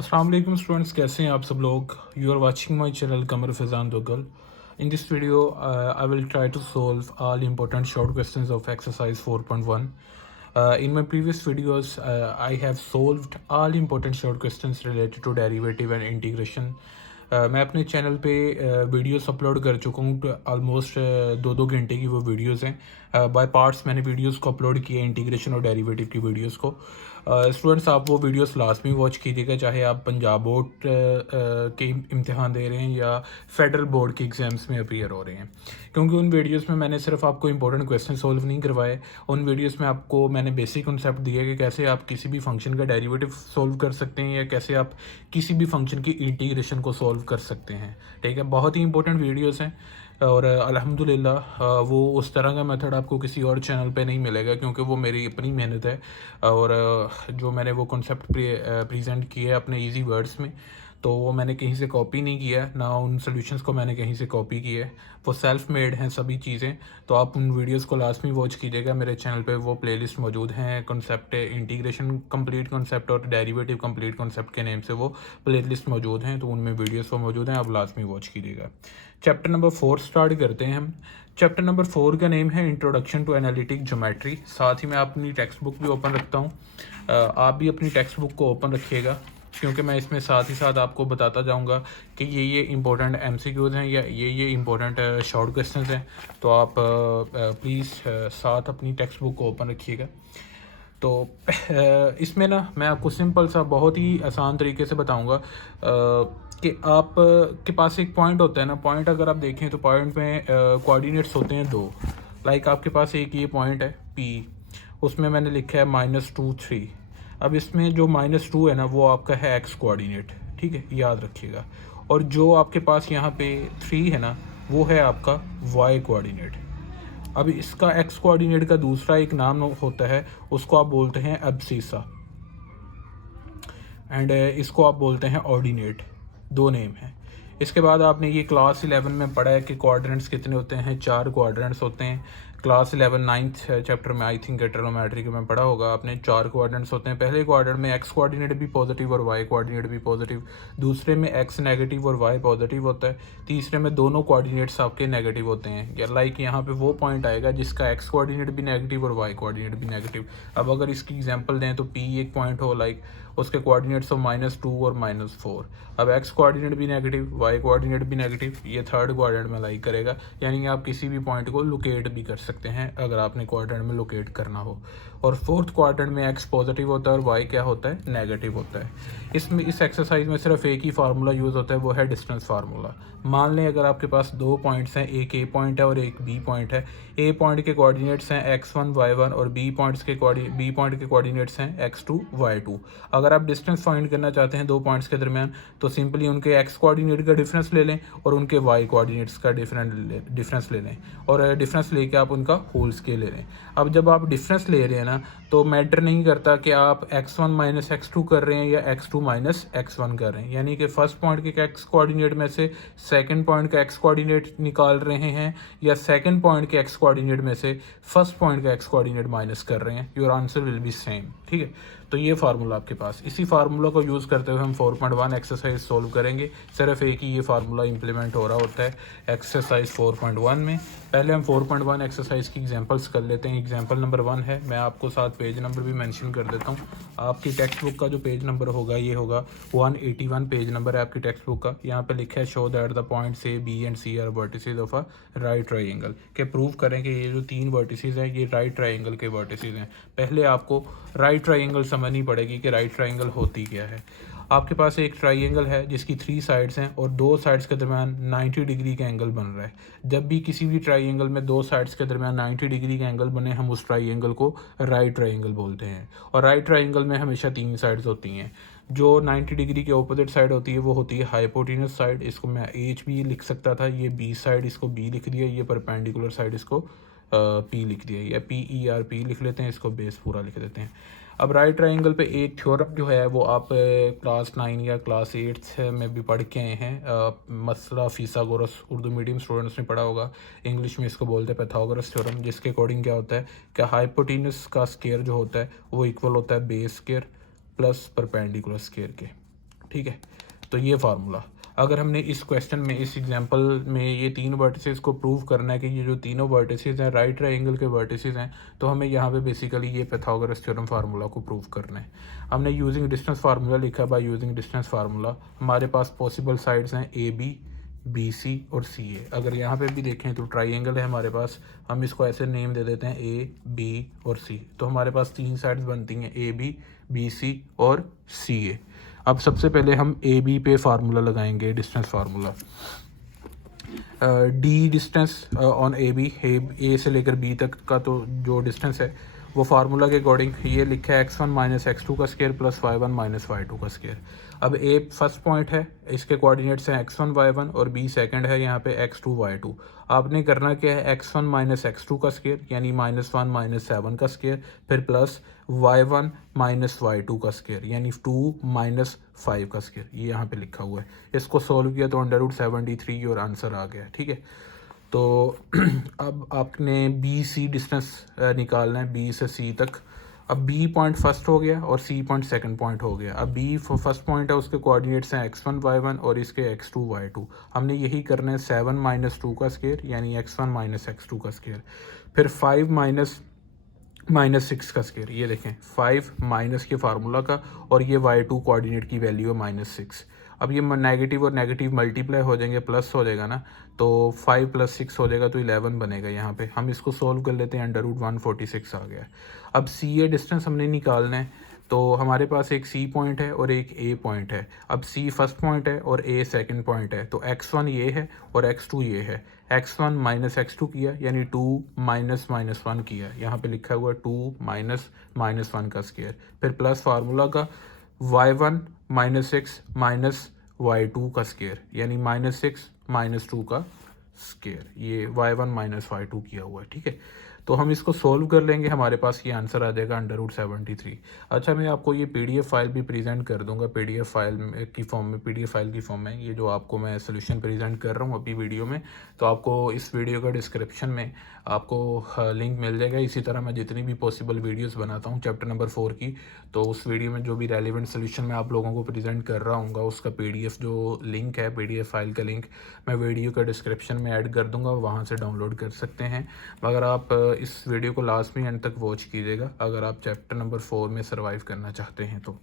अस्सलाम वालेकुम स्टूडेंट्स, कैसे हैं आप सब लोग। You are watching my channel Qamar Faizan Dogal. In this video I will try to solve all important short questions of exercise 4.1. In my previous videos I have solved all important short questions related to derivative and integration. मैं अपने channel पे videos upload कर चुका हूँ। Almost 2-2 घंटे की वो videos हैं। बाय पार्ट्स मैंने वीडियोस को अपलोड किए, इंटीग्रेशन और डेरिवेटिव की वीडियोस को। स्टूडेंट्स, आप वो वीडियोस लाजमी वॉच कीजिएगा, चाहे आप पंजाब बोर्ड के इम्तिहान दे रहे हैं या फेडरल बोर्ड के एग्ज़ाम्स में अपीयर हो रहे हैं, क्योंकि उन वीडियोस में मैंने सिर्फ आपको इंपॉर्टेंट क्वेश्चन सॉल्व नहीं करवाए। उन वीडियोस में आपको मैंने बेसिक कॉन्सेप्ट दिया कि कैसे आप किसी भी फंक्शन का डेरिवेटिव सॉल्व कर सकते हैं या कैसे आप किसी भी फंक्शन की इंटीग्रेशन को सॉल्व कर सकते हैं। ठीक है, बहुत ही इंपॉर्टेंट वीडियोस हैं और अल्हम्दुलिल्लाह वो उस तरह का मेथड आपको किसी और चैनल पे नहीं मिलेगा, क्योंकि वो मेरी अपनी मेहनत है और जो मैंने वो कॉन्सेप्ट प्रेजेंट किए है अपने इजी वर्ड्स में, तो वो मैंने कहीं से कॉपी नहीं किया ना, उन सॉल्यूशंस को मैंने कहीं से कॉपी किया है। वो सेल्फ मेड हैं सभी चीज़ें। तो आप उन वीडियोस को लाजमी वॉच कीजिएगा, मेरे चैनल पे वो प्लेलिस्ट मौजूद हैं। कॉन्सेप्ट इंटीग्रेशन कंप्लीट कॉन्सेप्ट और डेरिवेटिव कंप्लीट कॉन्सेप्ट के नेम से वो प्लेलिस्ट मौजूद हैं, तो उनमें वीडियोस वो मौजूद हैं, आप लाजमी वॉच कीजिएगा। चैप्टर नंबर 4 स्टार्ट करते हैं हम। चैप्टर नंबर 4 का नेम है इंट्रोडक्शन टू एनालिटिक ज्योमेट्री। साथ ही मैं अपनी टेक्स्ट बुक भी ओपन रखता हूँ, आप भी अपनी टेक्स्ट बुक को ओपन रखिएगा, क्योंकि मैं इसमें साथ ही साथ आपको बताता जाऊंगा कि ये इंपॉर्टेंट एमसीक्यूज़ हैं या ये इंपॉर्टेंट शॉर्ट क्वेश्चंस हैं। तो आप प्लीज़ साथ अपनी टेक्स्ट बुक को ओपन रखिएगा। तो इसमें ना मैं आपको सिंपल सा बहुत ही आसान तरीके से बताऊंगा कि आप के पास एक पॉइंट होता है ना। पॉइंट अगर आप देखें तो पॉइंट में कोऑर्डिनेट्स होते हैं दो। लाइक आपके पास एक ये पॉइंट है P, उसमें मैंने लिखा है -2 3। अब इसमें जो -2 है ना वो आपका है एक्स कोऑर्डिनेट, ठीक है, याद रखिएगा। और जो आपके पास यहाँ पे 3 है ना वो है आपका वाई कोऑर्डिनेट। अब इसका एक्स कोऑर्डिनेट का दूसरा एक नाम होता है, उसको आप बोलते हैं एब्सिसा, एंड इसको आप बोलते हैं ऑर्डिनेट। दो नेम हैं। इसके बाद आपने ये क्लास 11 में पढ़ा है कि क्वाड्रेंट्स कितने होते हैं, 4 क्वाड्रेंट्स होते हैं। क्लास 11 9th चैप्टर में आई थिंक ट्रिग्नोमेट्री में पढ़ा होगा आपने, 4 क्वाड्रेंट्स होते हैं। पहले क्वाड्रेंट में एक्स कोऑर्डिनेट भी पॉजिटिव और वाई कोऑर्डिनेट भी पॉजिटिव, दूसरे में एक्स नेगेटिव और वाई पॉजिटिव होता है, तीसरे में दोनों कोऑर्डिनेट्स आपके नेगेटिव होते हैं। या लाइक यहाँ पे वो पॉइंट आएगा जिसका एक्स कोऑर्डिनेट भी नेगेटिव और वाई कोऑर्डिनेट भी नेगेटिव। अब अगर इसकी एग्जांपल दें तो पी एक पॉइंट हो, लाइक उसके कोऑर्डिनेट्स हो -2 और -4। अब एक्स कोऑर्डिनेट भी नेगेटिव, वाई कोऑर्डिनेट भी नेगेटिव, ये थर्ड क्वाड्रेंट में लाइक करेगा। यानी आप किसी भी पॉइंट को लोकेट भी कर सकते हैं अगर आपने क्वाड्रेंट में लोकेट करना हो। और फोर्थ क्वाड्रेंट में एक्स पॉजिटिव होता है और वाई क्या होता है, नेगेटिव होता है। इसमें इस एक्सरसाइज में सिर्फ एक ही फार्मूला यूज़ होता है, वो है डिस्टेंस फार्मूला। मान लें अगर आपके पास दो पॉइंट्स हैं, एक ए पॉइंट है और एक बी पॉइंट है। ए पॉइंट के कोऑर्डिनेट्स हैं x1 y1 और बी पॉइंट के कोऑर्डिनेट्स हैं x2 y2। अगर आप डिस्टेंस फाइंड करना चाहते हैं दो पॉइंट्स के दरमियान, तो सिंपली उनके एक्स कोऑर्डिनेट का डिफरेंस ले लें और उनके वाई कोऑर्डिनेट्स का डिफरेंस ले लें, और डिफरेंस लेके आप उनका होल स्केल ले लें। अब जब आप डिफरेंस ले रहे हैं ना, तो मैटर नहीं करता कि आप x1 माइनस x2 कर रहे हैं या x2 माइनस x1 कर रहे हैं। यानी कि फर्स्ट पॉइंट के एक्स कोऑर्डिनेट में से सेकंड पॉइंट का एक्स कोऑर्डिनेट निकाल रहे हैं या सेकंड पॉइंट के एक्स कोऑर्डिनेट में से फर्स्ट पॉइंट का एक्स कोऑर्डिनेट माइनस कर रहे हैं, your answer will be same. ठीक है, तो ये फार्मूला आपके पास, इसी फार्मूला को यूज़ करते हुए हम 4.1 एक्सरसाइज सोल्व करेंगे। सिर्फ एक ही ये फार्मूला इंप्लीमेंट हो रहा होता है एक्सरसाइज 4.1 में। पहले हम 4.1 एक्सरसाइज की एग्जांपल्स कर लेते हैं। एग्जांपल नंबर 1 है, मैं आपको साथ पेज नंबर भी मेंशन कर देता हूँ। आपकी टेक्स्ट बुक का जो पेज नंबर होगा ये होगा 181 पेज नंबर है आपकी टेक्स्ट बुक का। यहाँ पे लिखा है show that the points A B and C are vertices of a right triangle, के प्रूव करें कि ये जो 3 वर्टिसेस हैं ये राइट ट्राइंगल के वर्टिसेस हैं। पहले आपको राइट ट्राइंगल समझनी पड़ेगी कि राइट ट्राइंगल होती क्या है। आपके पास एक ट्राइंगल है जिसकी 3 साइड्स हैं और 2 साइड्स के दरमियान 90 डिग्री का एंगल बन रहा है। जब भी किसी भी ट्राइंगल में 2 साइड्स के दरमियान 90 डिग्री का एंगल बने, हम उस ट्राइंगल को राइट ट्राइंगल बोलते हैं। और राइट ट्राइंगल में हमेशा 3 साइड्स होती हैं। जो 90 डिग्री के ऑपोजिट साइड होती है वो होती है हाइपोटेन्यूस साइड, इसको मैं एच भी लिख सकता था, ये बी साइड, इसको बी लिख दिया। ये परपेंडिकुलर साइड, इसको पी लिख दिया, या PER लिख लेते हैं, इसको बेस पूरा लिख देते हैं। अब राइट ट्राइंगल पे एक थ्योरम जो है वो आप क्लास 9 या क्लास 8 में भी पढ़ के आए हैं। मसला फिसागोरस, उर्दू मीडियम स्टूडेंट्स ने पढ़ा होगा। इंग्लिश में इसको बोलते हैं पैथागोरस थ्योरम, जिसके अकॉर्डिंग क्या होता है कि हाइपोटेन्यूस का स्केयर जो होता है वो इक्वल होता है base square plus perpendicular square के। ठीक है। तो ये फार्मूला, अगर हमने इस क्वेश्चन में, इस एग्जांपल में ये तीन वर्टिसेस को प्रूव करना है कि ये जो तीनों वर्टिसेस हैं राइट ट्रायंगल के वर्टिसेस हैं, तो हमें यहाँ पे बेसिकली ये पाइथागोरस थ्योरम फार्मूला को प्रूव करना है। हमने यूजिंग डिस्टेंस फार्मूला लिखा। बाय यूजिंग डिस्टेंस फार्मूला हमारे पास पॉसिबल साइड्स हैं ए बी, बी सी और सी ए। अगर यहाँ पे भी देखें तो ट्राइंगल है हमारे पास, हम इसको ऐसे नेम दे देते हैं ए बी और सी। तो हमारे पास तीन साइड्स बनती हैं ए बी सी और सी ए। अब सबसे पहले हम ए बी पे फार्मूला लगाएंगे, distance formula. D distance on A B, A से लेकर बी तक का तो जो डिस्टेंस है वो फार्मूला के अकॉर्डिंग ये लिखा है x1 माइनस x2 का square plus y1 minus y2 का स्केयर। अब ए फर्स्ट पॉइंट है, इसके कोऑर्डिनेट्स हैं x1 y1 और बी सेकंड है यहाँ पे x2 y2। आपने करना क्या है, x1 माइनस x2 का स्केयर यानी -1 माइनस 7 का स्केयर, फिर प्लस y1 माइनस y2 का स्केयर यानी 2 माइनस 5 का स्केयर। ये यहाँ पे लिखा हुआ है। इसको सॉल्व किया तो √73 और आंसर आ गया। ठीक है, तो अब आपने बी सी डिस्टेंस निकालना है, बी से सी तक। अब बी पॉइंट फर्स्ट हो गया और सी पॉइंट सेकंड पॉइंट हो गया। अब बी फर्स्ट पॉइंट है, उसके कोऑर्डिनेट्स हैं x1 y1 और इसके x2 y2। हमने यही करना है 7 माइनस 2 का स्केयर यानी x1 माइनस x2 का स्केयर, फिर 5 माइनस 6 का स्केयर। ये देखें 5 माइनस के फार्मूला का और ये y2 कोऑर्डिनेट की वैल्यू है -6। अब ये नेगेटिव और नेगेटिव मल्टीप्लाई हो जाएंगे, प्लस हो जाएगा ना, तो 5 + 6 हो जाएगा तो 11 बनेगा। यहाँ पे हम इसको सोल्व कर लेते हैं, √146 आ गया। अब सी ए डिस्टेंस हमने निकालना है, तो हमारे पास एक सी पॉइंट है और एक ए पॉइंट है। अब सी फर्स्ट पॉइंट है और ए सेकंड पॉइंट है, तो x1 ये है और x2 ये है। x1 माइनस x2 किया यानी 2 माइनस -1 किया, यहाँ पे लिखा हुआ 2 माइनस -1 का स्केयर, फिर प्लस फार्मूला का y1 माइनस 6 माइनस y2 का स्केयर यानी -6 -2 का स्केयर। ये y1 माइनस y2 किया हुआ है। ठीक है, तो हम इसको सोल्व कर लेंगे, हमारे पास ये आंसर आ जाएगा √73। अच्छा, मैं आपको ये PDF फाइल भी प्रेजेंट कर दूंगा, PDF फाइल की फॉर्म में, PDF फाइल की फॉर्म में। ये जो आपको मैं सोल्यूशन प्रेजेंट कर रहा हूँ अभी वीडियो में, तो आपको इस वीडियो का डिस्क्रिप्शन में आपको लिंक मिल जाएगा। इसी तरह मैं जितनी भी पॉसिबल वीडियोस बनाता हूँ चैप्टर नंबर 4 की, तो उस वीडियो में जो भी रेलिवेंट सोल्यूशन मैं आप लोगों को प्रेजेंट कर रहा हूँ उसका PDF जो लिंक है, PDF फाइल का लिंक मैं वीडियो का डिस्क्रिप्शन में ऐड कर दूँगा, वहाँ से डाउनलोड कर सकते हैं। मगर आप इस वीडियो को लास्ट में एंड तक वॉच कीजिएगा अगर आप चैप्टर नंबर 4 में सर्वाइव करना चाहते हैं तो।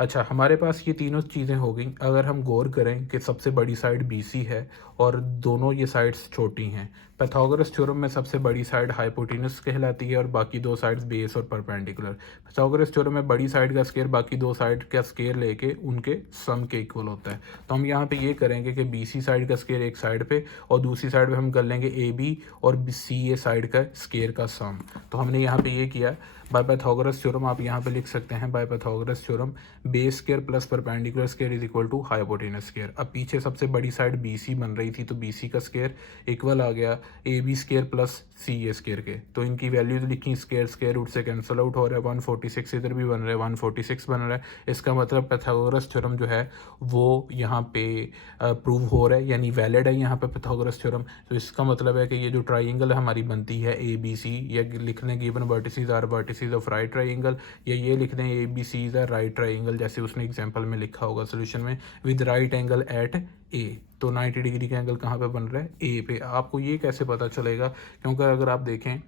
अच्छा, हमारे पास ये तीनों चीज़ें हो गई। अगर हम गौर करें कि सबसे बड़ी साइड BC है और दोनों ये साइड्स छोटी हैं, पाइथागोरस थ्योरम में सबसे बड़ी साइड हाइपोटेनस कहलाती है और बाकी दो साइड्स बेस और परपेंडिकुलर। पाइथागोरस थ्योरम में बड़ी साइड का स्केयर बाकी दो साइड का स्केयर लेके उनके सम के इक्वल होता है। तो हम यहाँ पे ये करेंगे कि BC साइड का स्केयर एक साइड पे और दूसरी साइड पे हम कर लेंगे AB और CA साइड का स्केयर का सम। तो हमने यहाँ पे ये किया। बाय पाइथागोरस थ्योरम आप यहाँ पे लिख सकते हैं, by Pythagoras theorem base square plus perpendicular square is equal to hypotenuse square. अब पीछे सबसे बड़ी साइड BC बन रही थी तो BC का स्केयर इक्वल आ गया AB square plus CA square के। तो इनकी वैल्यूज लिखी, स्केयर रूट से कैंसिल आउट हो रहा है, 146 इधर भी बन रहा है, 146 बन रहा है। इसका मतलब पाइथागोरस थ्योरम जो है वो यहाँ पे प्रूव हो रहा है यानी वैलिड है यहाँ पे पाइथागोरस थ्योरम। तो इसका मतलब है कि ये जो ट्राइंगल हमारी बनती है ABC, ये लिख लें given vertices are vertices of right triangle, या ये लिख दें ABC is a right triangle जैसे उसने एग्जांपल में लिखा होगा सोल्यूशन में, with right angle at A। तो 90 डिग्री का एंगल कहाँ पे बन रहा है, A पे। आपको ये कैसे पता चलेगा, क्योंकि अगर आप देखें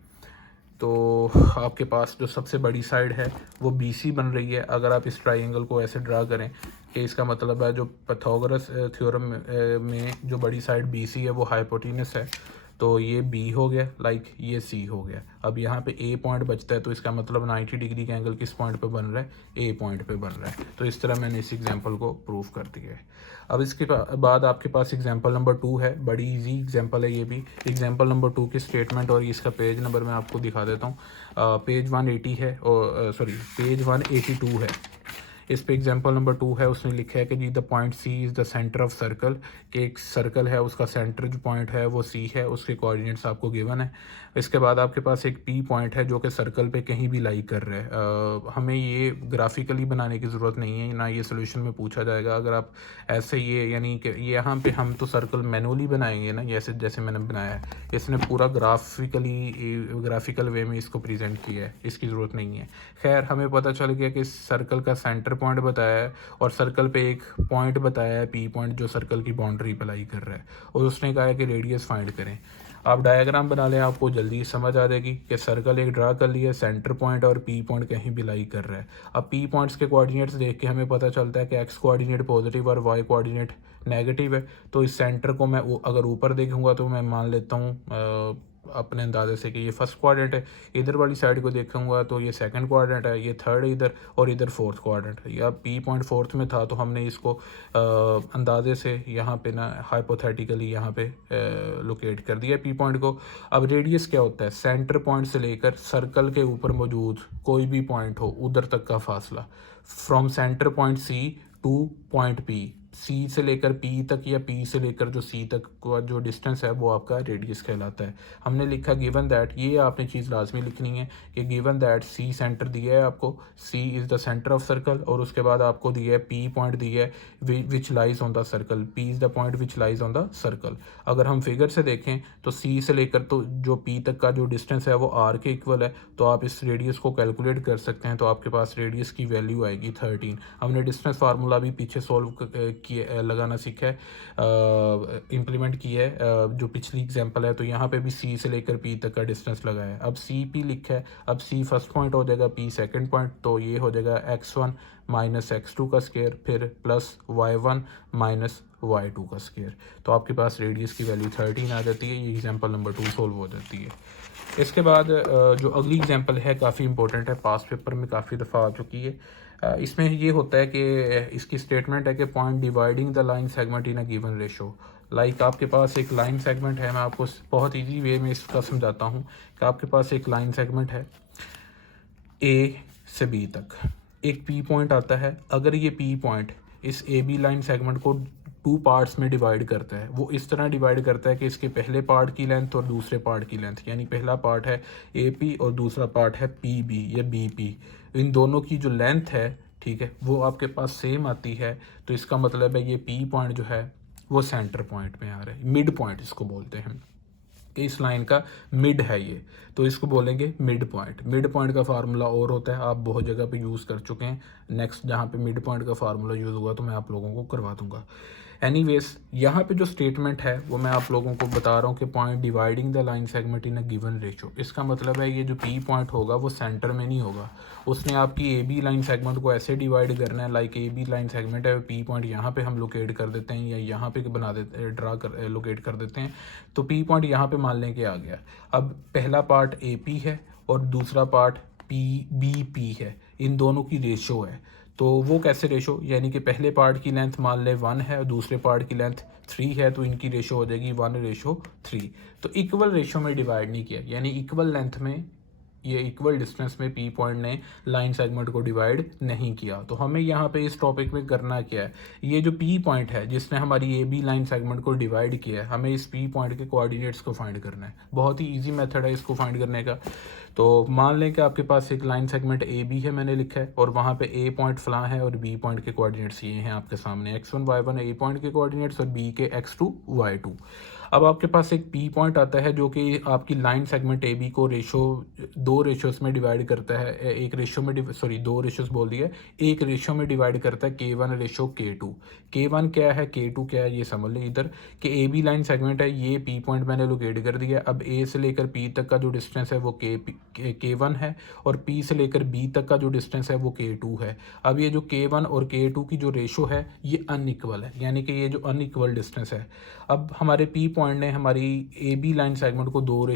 तो आपके पास जो सबसे बड़ी साइड है वो BC बन रही है। अगर आप इस ट्राइंगल को ऐसे ड्रा करें कि इसका मतलब है जो पाइथागोरस थ्योरम में जो बड़ी साइड BC है वो हाइपोटेनस है, तो ये B हो गया, लाइक ये C हो गया। अब यहाँ पे A पॉइंट बचता है तो इसका मतलब 90 डिग्री का एंगल किस पॉइंट पे बन रहा है, A पॉइंट पे बन रहा है। तो इस तरह मैंने इस एग्जांपल को प्रूव कर दिया है। अब इसके बाद आपके पास एग्जांपल नंबर 2 है, बड़ी इजी एग्जांपल है ये भी। एग्जांपल नंबर 2 की स्टेटमेंट और इसका पेज नंबर मैं आपको दिखा देता हूँ। पेज 180 है और पेज 182 है। इस पे एग्जांपल नंबर 2 है, उसने लिखा है कि जी the point C is the centre of circle, कि एक सर्कल है उसका सेंटर जो पॉइंट है वो C है, उसके कोऑर्डिनेट्स आपको गिवन है। इसके बाद आपके पास एक P पॉइंट है जो कि सर्कल पे कहीं भी लाई कर रहा है। हमें ये ग्राफिकली बनाने की ज़रूरत नहीं है, ना ये सोल्यूशन में पूछा जाएगा। अगर आप ऐसे ये यानी कि यहाँ पे हम तो सर्कल मैनुअली बनाएंगे ना, जैसे मैंने बनाया है, इसने पूरा ग्राफिकल वे में इसको प्रेजेंट किया है, इसकी ज़रूरत नहीं है। खैर, हमें पता चल गया कि सर्कल का सेंटर पॉइंट बताया है और सर्कल पे एक पॉइंट बताया है पी पॉइंट जो सर्कल की बाउंड्री पे लाई कर रहा है, और उसने कहा है कि रेडियस फाइंड करें। आप डायग्राम बना लें, आपको जल्दी समझ आ जाएगी कि सर्कल एक ड्रा कर लिया, सेंटर पॉइंट और पी पॉइंट कहीं भी लाई कर रहा है। अब पी पॉइंट्स के कोऑर्डिनेट्स देख के हमें पता चलता है कि एक्स कोऑर्डिनेट पॉजिटिव और वाई कोऑर्डिनेट नेगेटिव है। तो इस सेंटर को मैं अगर ऊपर देखूंगा तो मैं मान लेता हूँ अपने अंदाजे से कि ये फर्स्ट क्वाड्रेंट है, इधर वाली साइड को देखूंगा तो ये सेकंड क्वाड्रेंट है, ये थर्ड इधर, और इधर फोर्थ क्वाड्रेंट है। या पी पॉइंट फोर्थ में था तो हमने इसको अंदाजे से यहाँ पे ना हाइपोथेटिकली यहाँ पे लोकेट कर दिया पी पॉइंट को। अब रेडियस क्या होता है, सेंटर पॉइंट से लेकर सर्कल के ऊपर मौजूद कोई भी पॉइंट हो उधर तक का फासला, from centre point C to point P, C से लेकर पी तक या पी से लेकर जो सी तक का जो डिस्टेंस है वो आपका रेडियस कहलाता है। हमने लिखा गिवन दैट, ये आपने चीज़ लाजमी लिखनी है कि गिवन दैट सी सेंटर दिया है आपको, C is the centre of circle, और उसके बाद आपको दिया है पी पॉइंट दिया है which lies on the circle, P is the point which lies on the circle. अगर हम फिगर से देखें तो सी से लेकर तो जो पी तक का जो डिस्टेंस है वो आर के इक्वल है, तो आप इस रेडियस को कैलकुलेट कर सकते हैं। तो आपके पास रेडियस की वैल्यू आएगी 13। हमने डिस्टेंस फार्मूला भी पीछे सॉल्व लगाना सीखा है, इम्प्लीमेंट किया है जो पिछली एग्जांपल है। तो यहाँ पे भी सी से लेकर पी तक का डिस्टेंस लगाया है। अब सी पी लिखा है, अब सी फर्स्ट पॉइंट हो जाएगा, पी सेकंड पॉइंट, तो ये हो जाएगा x1 माइनस x2 का स्क्वायर, फिर प्लस y1 माइनस y2 का स्क्वायर। तो आपके पास रेडियस की वैल्यू 13 आ जाती है। ये एग्जाम्पल नंबर 2 सोल्व हो जाती है। इसके बाद जो अगली एग्जांपल है काफ़ी इंपॉर्टेंट है, पास पेपर में काफ़ी दफ़ा आ चुकी है। इसमें ये होता है कि इसकी स्टेटमेंट है कि point dividing the line segment in a given ratio. Like आपके पास एक लाइन सेगमेंट है, मैं आपको बहुत इजी वे में इसका समझाता हूँ कि आपके पास एक लाइन सेगमेंट है ए से बी तक, एक पी पॉइंट आता है। अगर ये पी पॉइंट इस ए बी लाइन सेगमेंट को टू पार्ट्स में डिवाइड करता है, वो इस तरह डिवाइड करता है कि इसके पहले पार्ट की लेंथ और दूसरे पार्ट की लेंथ, यानी पहला पार्ट है ए पी और दूसरा पार्ट है पी बी या बी पी, इन दोनों की जो लेंथ है, ठीक है, वो आपके पास सेम आती है। तो इसका मतलब है ये पी पॉइंट जो है वो सेंटर पॉइंट में आ रहा है, मिड पॉइंट इसको बोलते हैं। इस लाइन का मिड है ये, तो इसको बोलेंगे मिड पॉइंट। मिड पॉइंट का फार्मूला और होता है, आप बहुत जगह पे यूज़ कर चुके हैं। नेक्स्ट जहाँ पे मिड पॉइंट का फार्मूला यूज़ हुआ तो मैं आप लोगों को करवा दूंगा। एनीवेज यहाँ पे जो स्टेटमेंट है वो मैं आप लोगों को बता रहा हूँ कि point dividing the line segment in a given ratio. इसका मतलब है ये जो पी पॉइंट होगा वो सेंटर में नहीं होगा, उसने आपकी ए बी लाइन सेगमेंट को ऐसे डिवाइड करना है, like A B line segment है, पी पॉइंट यहाँ पे हम लोकेट कर देते हैं या यहाँ पे बना देते ड्रा कर लोकेट कर देते हैं। तो पी पॉइंट यहाँ पे मान लें कि आ गया। अब पहला पार्ट ए पी है और दूसरा पार्ट पी बी पी है, इन दोनों की रेशो है। तो वो कैसे रेशो, यानी कि पहले पार्ट की लेंथ मान लें 1 है और दूसरे पार्ट की लेंथ 3 है, तो इनकी रेशो हो जाएगी 1:3। तो इक्वल रेशो में डिवाइड नहीं किया, यानी इक्वल लेंथ में, ये इक्वल डिस्टेंस में पी पॉइंट ने लाइन सेगमेंट को डिवाइड नहीं किया। तो हमें यहाँ पे इस टॉपिक में करना क्या है, ये जो पी पॉइंट है जिसने हमारी ए बी लाइन सेगमेंट को डिवाइड किया है, हमें इस पी पॉइंट के कोऑर्डिनेट्स को फाइंड करना है। बहुत ही इजी मेथड है इसको फाइंड करने का। तो मान लें कि आपके पास एक लाइन सेगमेंट ए बी है, मैंने लिखा है, और वहाँ पे ए पॉइंट फलां है और बी पॉइंट के कोऑर्डिनेट्स ये हैं आपके सामने, x1 y1 ए पॉइंट के कोऑर्डिनेट्स और बी के x2 y2। अब आपके पास एक पी पॉइंट आता है जो कि आपकी लाइन सेगमेंट ए बी को दो रेशोस में डिवाइड करता है, एक रेशो में दो रेशोस बोल दिया, एक रेशो में डिवाइड करता है K1 रेशो K2। K1 क्या है, K2 क्या है, ये समझ लें इधर कि ए बी लाइन सेगमेंट है, ये पी पॉइंट मैंने लोकेट कर दिया। अब ए से लेकर पी तक का जो डिस्टेंस है वो K1 है और पी से लेकर बी तक का जो डिस्टेंस है वो K2 है। अब ये जो K1 और K2 की जो रेशो है ये अनइक्वल है, यानी कि ये जो अनइक्वल डिस्टेंस है। अब हमारे पी पॉइंट ने हमारी ए बी लाइन सेगमेंट को दो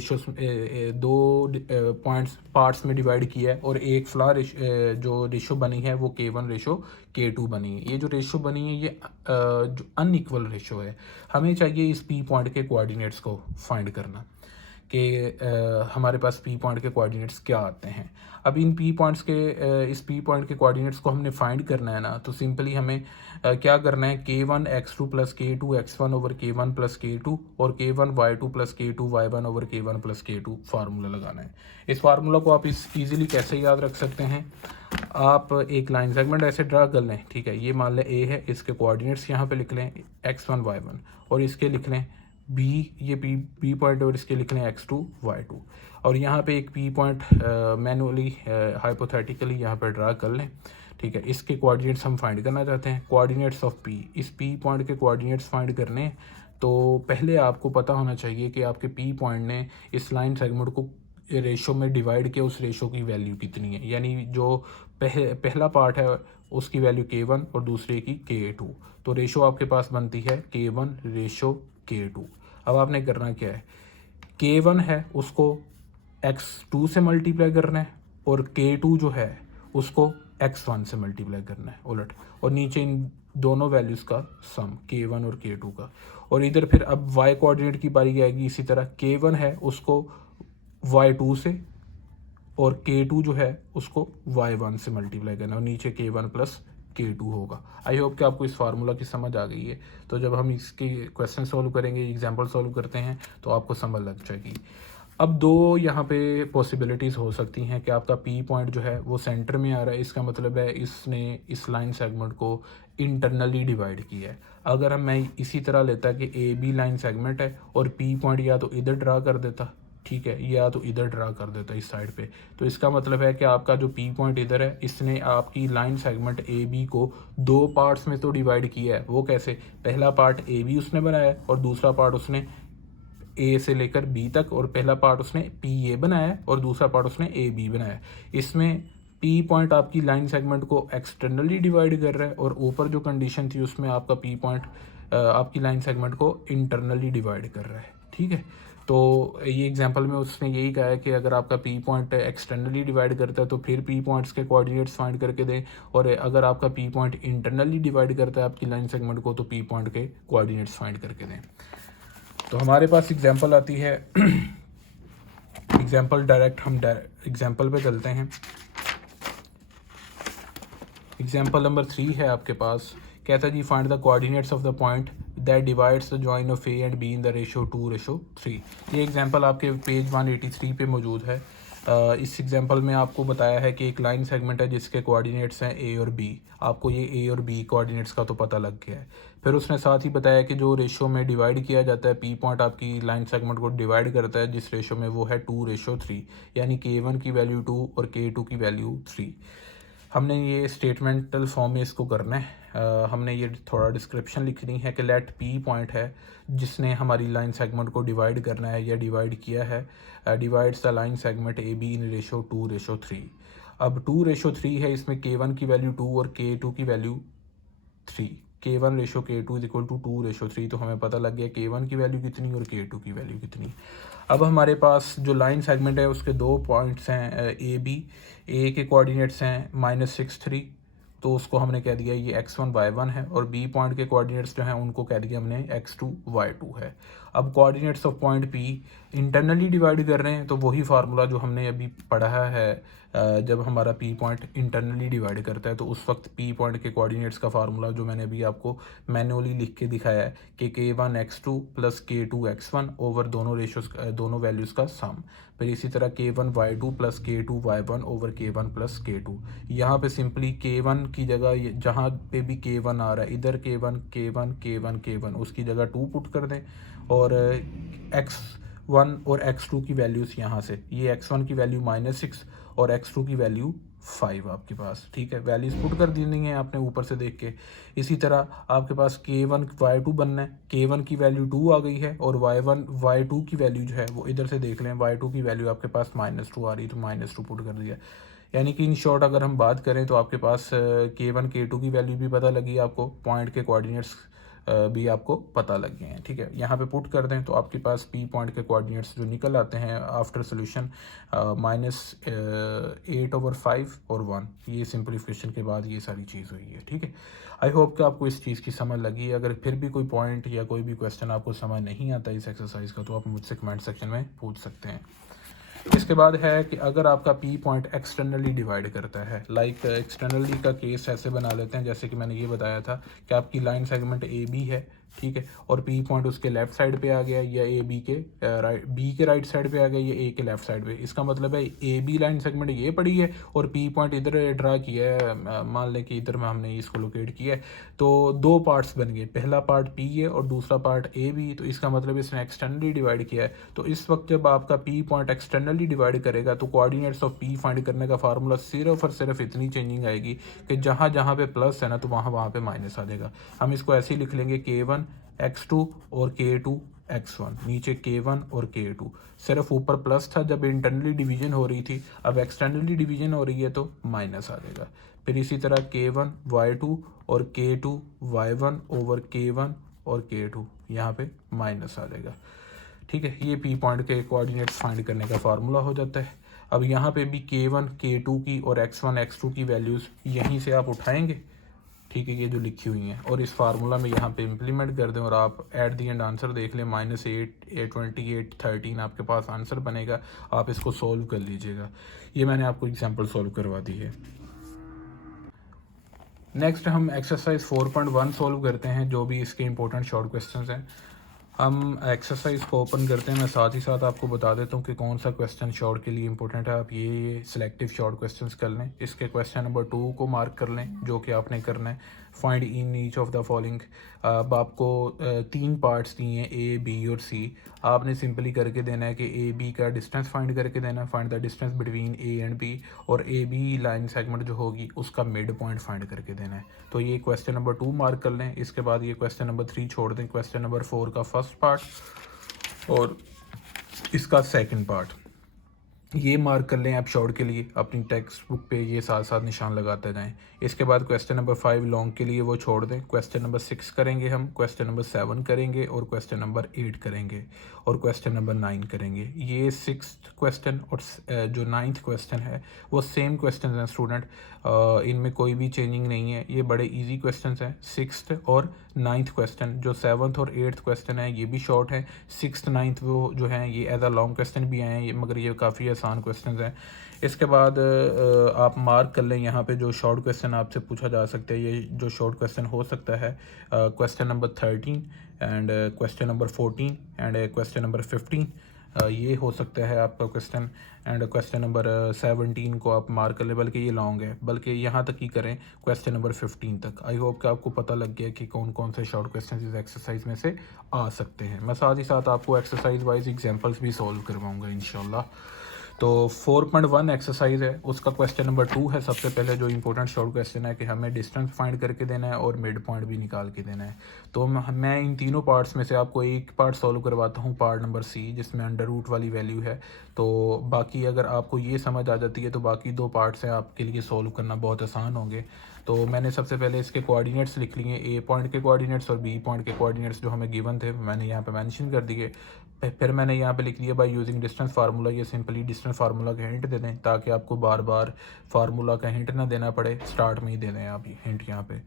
पॉइंट्स पार्ट्स में डिवाइड किया है और एक जो रेशो बनी है वो K1 रेशो K2 बनी है। ये जो रेशो बनी है ये जो अनइक्वल रेशो है। हमें चाहिए इस पी पॉइंट के कोऑर्डिनेट्स को फाइंड करना कि हमारे पास पी पॉइंट के कोऑर्डिनेट्स क्या आते हैं। अब इन पी पॉइंट्स के इस पी पॉइंट के कोऑर्डिनेट्स को हमने फाइंड करना है ना, तो सिंपली हमें क्या करना है, K1 x2 plus K2 x1 over K1 plus K2 और K1 y2 plus K2 y1 over K1 plus K2 formula लगाना है। इस फार्मूला को आप ईजिली कैसे याद रख सकते हैं, आप एक लाइन सेगमेंट ऐसे ड्रा कर लें, ठीक है, ये मान लें A है, इसके कोऑर्डिनेट्स यहाँ पे लिख लें x1 y1 और इसके लिख लें B, ये बी पॉइंट और इसके लिख लें x2 y2 और यहाँ पे एक पी पॉइंट मैनुअली हाइपोथेटिकली यहाँ पे ड्रा कर लें, ठीक है। इसके कोऑर्डिनेट्स हम फाइंड करना चाहते हैं, कोऑर्डिनेट्स ऑफ पी। इस पी पॉइंट के कोऑर्डिनेट्स फाइंड करने तो पहले आपको पता होना चाहिए कि आपके पी पॉइंट ने इस लाइन सेगमेंट को रेशो में डिवाइड किया, उस रेशो की वैल्यू कितनी है। यानी जो पहला पार्ट है उसकी वैल्यू K1 और दूसरे की K2। तो रेशो आपके पास बनती है K1 रेशो K2। अब आपने करना क्या है, K1 है उसको x2 से मल्टीप्लाई करना है और K2 जो है उसको x1 से मल्टीप्लाई करना है उलट, और नीचे इन दोनों वैल्यूज़ का सम K1 और K2 का। और इधर फिर अब y कोऑर्डिनेट की बारी आएगी। इसी तरह K1 है उसको y2 से और K2 जो है उसको y1 से मल्टीप्लाई करना है और नीचे K1 प्लस K2 होगा। आई होप कि आपको इस फार्मूला की समझ आ गई है। तो जब हम इसके क्वेश्चन सॉल्व करेंगे, एग्जांपल सॉल्व करते हैं, तो आपको समझ लग जाएगी। अब दो यहाँ पे पॉसिबिलिटीज़ हो सकती हैं कि आपका पी पॉइंट जो है वो सेंटर में आ रहा है, इसका मतलब है इसने इस लाइन सेगमेंट को इंटरनली डिवाइड किया है। अगर मैं इसी तरह लेता कि ए बी लाइन सेगमेंट है और पी पॉइंट या तो इधर ड्रा कर देता, ठीक है, या तो इधर ड्रा कर देता इस साइड पे, तो इसका मतलब है कि आपका जो पी पॉइंट इधर है इसने आपकी लाइन सेगमेंट ए बी को दो पार्ट्स में तो डिवाइड किया है। वो कैसे, पहला पार्ट ए बी उसने बनाया और दूसरा पार्ट उसने ए से लेकर बी तक, और पहला पार्ट उसने पी ए बनाया और दूसरा पार्ट उसने ए बी बनाया। इसमें पी पॉइंट आपकी लाइन सेगमेंट को एक्सटर्नली डिवाइड कर रहा है और ऊपर जो कंडीशन थी उसमें आपका पी पॉइंट आपकी लाइन सेगमेंट को इंटरनली डिवाइड कर रहा है, ठीक है। तो ये एग्जांपल में उसने यही कहा है कि अगर आपका पी पॉइंट एक्सटर्नली डिवाइड करता है तो फिर पी पॉइंट्स के कोऑर्डिनेट्स फाइंड करके दें, और अगर आपका पी पॉइंट इंटरनली डिवाइड करता है आपकी लाइन सेगमेंट को तो पी पॉइंट के कोऑर्डिनेट्स फाइंड करके दें। तो हमारे पास एग्जांपल आती है एग्जांपल डायरेक्ट हम एग्जांपल पे चलते हैं। एग्जांपल नंबर 3 है आपके पास, कहता है जी find the coordinates of the point that divides the join of A and B in the ratio 2:3। ये एग्जांपल आपके पेज 183 पे मौजूद है। इस एग्जांपल में आपको बताया है कि एक लाइन सेगमेंट है जिसके कोऑर्डिनेट्स हैं ए और बी। आपको ये ए और बी कोऑर्डिनेट्स का तो पता लग गया है। फिर उसने साथ ही बताया कि जो रेशो में डिवाइड किया जाता है, पी पॉइंट आपकी लाइन सेगमेंट को डिवाइड करता है जिस रेशो में, वो है 2:3, यानी K1 की वैल्यू 2 और K2 की वैल्यू 3। हमने ये स्टेटमेंटल फॉर्म में इसको करना है। हमने ये थोड़ा डिस्क्रिप्शन लिखनी है कि लेट पी पॉइंट है जिसने हमारी लाइन सेगमेंट को डिवाइड करना है या डिवाइड किया है, divides the line segment A be in ratio 2:3। अब 2:3 है, इसमें K1 की वैल्यू 2 और K2 की value 3। K1 ratio K2 is equal to 2:3। तो हमें पता लग गया K1 की वैल्यू कितनी और K2 की वैल्यू कितनी। अब हमारे पास जो लाइन सेगमेंट है उसके दो पॉइंट्स हैं ए बी। ए के कोऑर्डिनेट्स हैं -6 3, तो उसको हमने कह दिया ये x1 y1 है, और बी पॉइंट के कोऑर्डिनेट्स जो हैं उनको कह दिया हमने x2 y2 है। अब coordinates of point P internally divide कर रहे हैं, तो वही फार्मूला जो हमने अभी पढ़ा है, जब हमारा P पॉइंट इंटरनली डिवाइड करता है तो उस वक्त P पॉइंट के कोऑर्डिनेट्स का फार्मूला जो मैंने अभी आपको मैनुअली लिख के दिखाया है कि K1 x2 plus K2 x1 over दोनों रेशोज दोनों वैल्यूज़ का सम। फिर इसी तरह K1 y2 plus K2 y1 over K1 plus K2। यहाँ पे सिंपली K1 की जगह जहाँ पे भी K1 आ रहा है, इधर K1 K1 K1 K1 उसकी जगह 2 पुट कर दें, और x1 और x2 की वैल्यूज़ यहाँ से, ये x1 की वैल्यू -6 और x2 की वैल्यू 5 आपके पास, ठीक है, वैल्यूज पुट कर दी है आपने ऊपर से देख के। इसी तरह आपके पास K1 y2 बनना है, K1 की वैल्यू 2 आ गई है और y2 की वैल्यू जो है वो इधर से देख लें, y2 की वैल्यू आपके पास -2 आ रही, तो -2 पुट कर दिया। यानी कि इन शॉर्ट अगर हम बात करें तो आपके पास K1 K2 की वैल्यू भी पता लगी आपको, पॉइंट के कोऑर्डिनेट्स भी आपको पता लग गए हैं, ठीक है। यहाँ पे पुट कर दें तो आपके पास पी पॉइंट के कोऑर्डिनेट्स जो निकल आते हैं आफ्टर सोल्यूशन -8/5 और 1। ये सिंपलीफिकेशन के बाद ये सारी चीज़ हुई है, ठीक है। आई होप कि आपको इस चीज़ की समझ लगी। अगर फिर भी कोई पॉइंट या कोई भी क्वेश्चन आपको समझ नहीं आता इस एक्सरसाइज का, तो आप मुझसे कमेंट सेक्शन में पूछ सकते हैं। इसके बाद है कि अगर आपका पी पॉइंट एक्सटर्नली डिवाइड करता है, लाइक एक्सटर्नली का केस ऐसे बना लेते हैं जैसे कि मैंने ये बताया था कि आपकी लाइन सेगमेंट ए बी है, ठीक है, और पी पॉइंट उसके लेफ्ट साइड पे आ गया या ए बी के बी के राइट साइड पे आ गया या ए के लेफ्ट साइड पे। इसका मतलब है ए बी लाइन सेगमेंट ये पड़ी है और पी पॉइंट इधर ड्रा किया है, मान लें कि इधर में हमने इसको लोकेट किया है, तो दो पार्ट्स बन गए, पहला पार्ट पी है और दूसरा पार्ट ए बी। तो इसका मतलब इसने एक्सटर्नली डिवाइड किया है। तो इस वक्त जब आपका पी पॉइंट एक्सटर्नली डिवाइड करेगा तो कोऑर्डिनेट्स ऑफ पी फाइंड करने का फार्मूला सिर्फ और सिर्फ इतनी चेंजिंग आएगी कि जहाँ जहाँ पे प्लस है ना तो वहाँ वहाँ पे माइनस आ जाएगा। हम इसको ऐसे ही लिख लेंगे K1 X2 और K2 X1, नीचे K1 और K2। सिर्फ ऊपर प्लस था जब इंटरनली डिवीजन हो रही थी, अब एक्सटर्नली डिवीजन हो रही है तो माइनस आ जाएगा। फिर इसी तरह K1 Y2 और K2 Y1 ओवर K1 और K2, यहाँ पे माइनस आ जाएगा। ठीक है, ये पी पॉइंट के कोऑर्डिनेट्स फाइंड करने का फार्मूला हो जाता है। अब यहाँ पे भी K1 K2 की और X1 X2 की वैल्यूज़ यहीं से आप उठाएंगे, ठीक है, ये जो लिखी हुई हैं, और इस फार्मूला में यहाँ पे इम्प्लीमेंट कर दें और आप एट दी एंड आंसर देख लें। -8 828 13 आपके पास आंसर बनेगा। आप इसको सॉल्व कर लीजिएगा। ये मैंने आपको एग्जांपल सॉल्व करवा दी है। नेक्स्ट हम एक्सरसाइज 4.1 सॉल्व करते हैं, जो भी इसके इंपॉर्टेंट शॉर्ट क्वेश्चंस हैं। हम एक्सरसाइज को ओपन करते हैं। मैं साथ ही साथ आपको बता देता हूँ कि कौन सा क्वेश्चन शॉर्ट के लिए इंपॉर्टेंट है। आप ये सिलेक्टिव शॉर्ट क्वेश्चंस कर लें। इसके क्वेश्चन नंबर 2 को मार्क कर लें, जो कि आपने करना है find in each of the following. अब आपको 3 पार्ट्स दिए हैं, ए बी और सी। आपने सिंपली करके देना है कि ए बी का डिस्टेंस फाइंड करके देना है, find the distance between A and B, और ए बी लाइन सेगमेंट जो होगी उसका मिड पॉइंट फाइंड करके देना है। तो ये क्वेश्चन नंबर 2 मार्क कर लें। इसके बाद ये क्वेश्चन नंबर 3 छोड़ दें, क्वेश्चन नंबर 4 का फर्स्ट पार्ट और इसका सेकंड पार्ट ये मार्क कर लें आप शॉर्ट के लिए। अपनी टेक्स्ट बुक पे ये साथ साथ निशान लगाते जाएं। इसके बाद क्वेश्चन नंबर 5 लॉन्ग के लिए वो छोड़ दें। क्वेश्चन नंबर 6 करेंगे हम, क्वेश्चन नंबर 7 करेंगे और क्वेश्चन नंबर 8 करेंगे और क्वेश्चन नंबर 9 करेंगे। ये 6th क्वेश्चन और जो 9th क्वेश्चन है वो सेम क्वेश्चन हैं स्टूडेंट, इनमें कोई भी चेंजिंग नहीं है। ये बड़े ईजी क्वेश्चन हैं। 6th और 9th क्वेश्चन, जो 7th और 8th क्वेश्चन है ये भी शॉर्ट है। 6th 9th वो जो हैं ये एज अ लॉन्ग क्वेश्चन भी आए हैं ये, मगर ये काफ़ी आसान क्वेश्चन हैं। इसके बाद आप मार्क कर लें यहाँ पे जो शॉर्ट क्वेश्चन आपसे पूछा जा सकता है। ये जो शॉर्ट क्वेश्चन हो सकता है question number 13 and question number 14 and question number 15, ये हो सकता है आपका क्वेश्चन। एंड क्वेश्चन नंबर 17 को आप मार्क कर लें, बल्कि ये लॉन्ग है, बल्कि यहाँ तक ही करें क्वेश्चन नंबर 15 तक। आई होप कि आपको पता लग गया कि कौन कौन से शॉर्ट क्वेश्चन इस एक्सरसाइज में से आ सकते हैं। मैं साथ ही साथ आपको एक्सरसाइज वाइज एग्जांपल्स भी सॉल्व करवाऊंगा इंशाल्लाह। तो 4.1 एक्सरसाइज है, उसका क्वेश्चन नंबर 2 है। सबसे पहले जो इंपॉर्टेंट शॉर्ट क्वेश्चन है कि हमें डिस्टेंस फाइंड करके देना है और मिड पॉइंट भी निकाल के देना है। तो मैं इन तीनों पार्ट्स में से आपको एक पार्ट सॉल्व करवाता हूँ, पार्ट नंबर सी, जिसमें अंडर रूट वाली वैल्यू है। तो बाकी अगर आपको ये समझ आ जाती है तो बाकी 2 पार्ट्स हैं आपके लिए सॉल्व करना बहुत आसान होंगे। तो मैंने सबसे पहले इसके कोऑर्डिनेट्स लिख लिए, ए पॉइंट के कोऑर्डिनेट्स और बी पॉइंट के कोऑर्डिनेट्स जो हमें गिवन थे मैंने यहाँ पे मेंशन कर दिए। फिर मैंने यहाँ पे लिख लिया बाय यूजिंग डिस्टेंस फार्मूला। ये सिंपली डिस्टेंस फार्मूला का हिंट दे दें ताकि आपको बार बार फार्मूला का हिंट ना देना पड़े, स्टार्ट में ही दे दें आप हिंट यहाँ पे।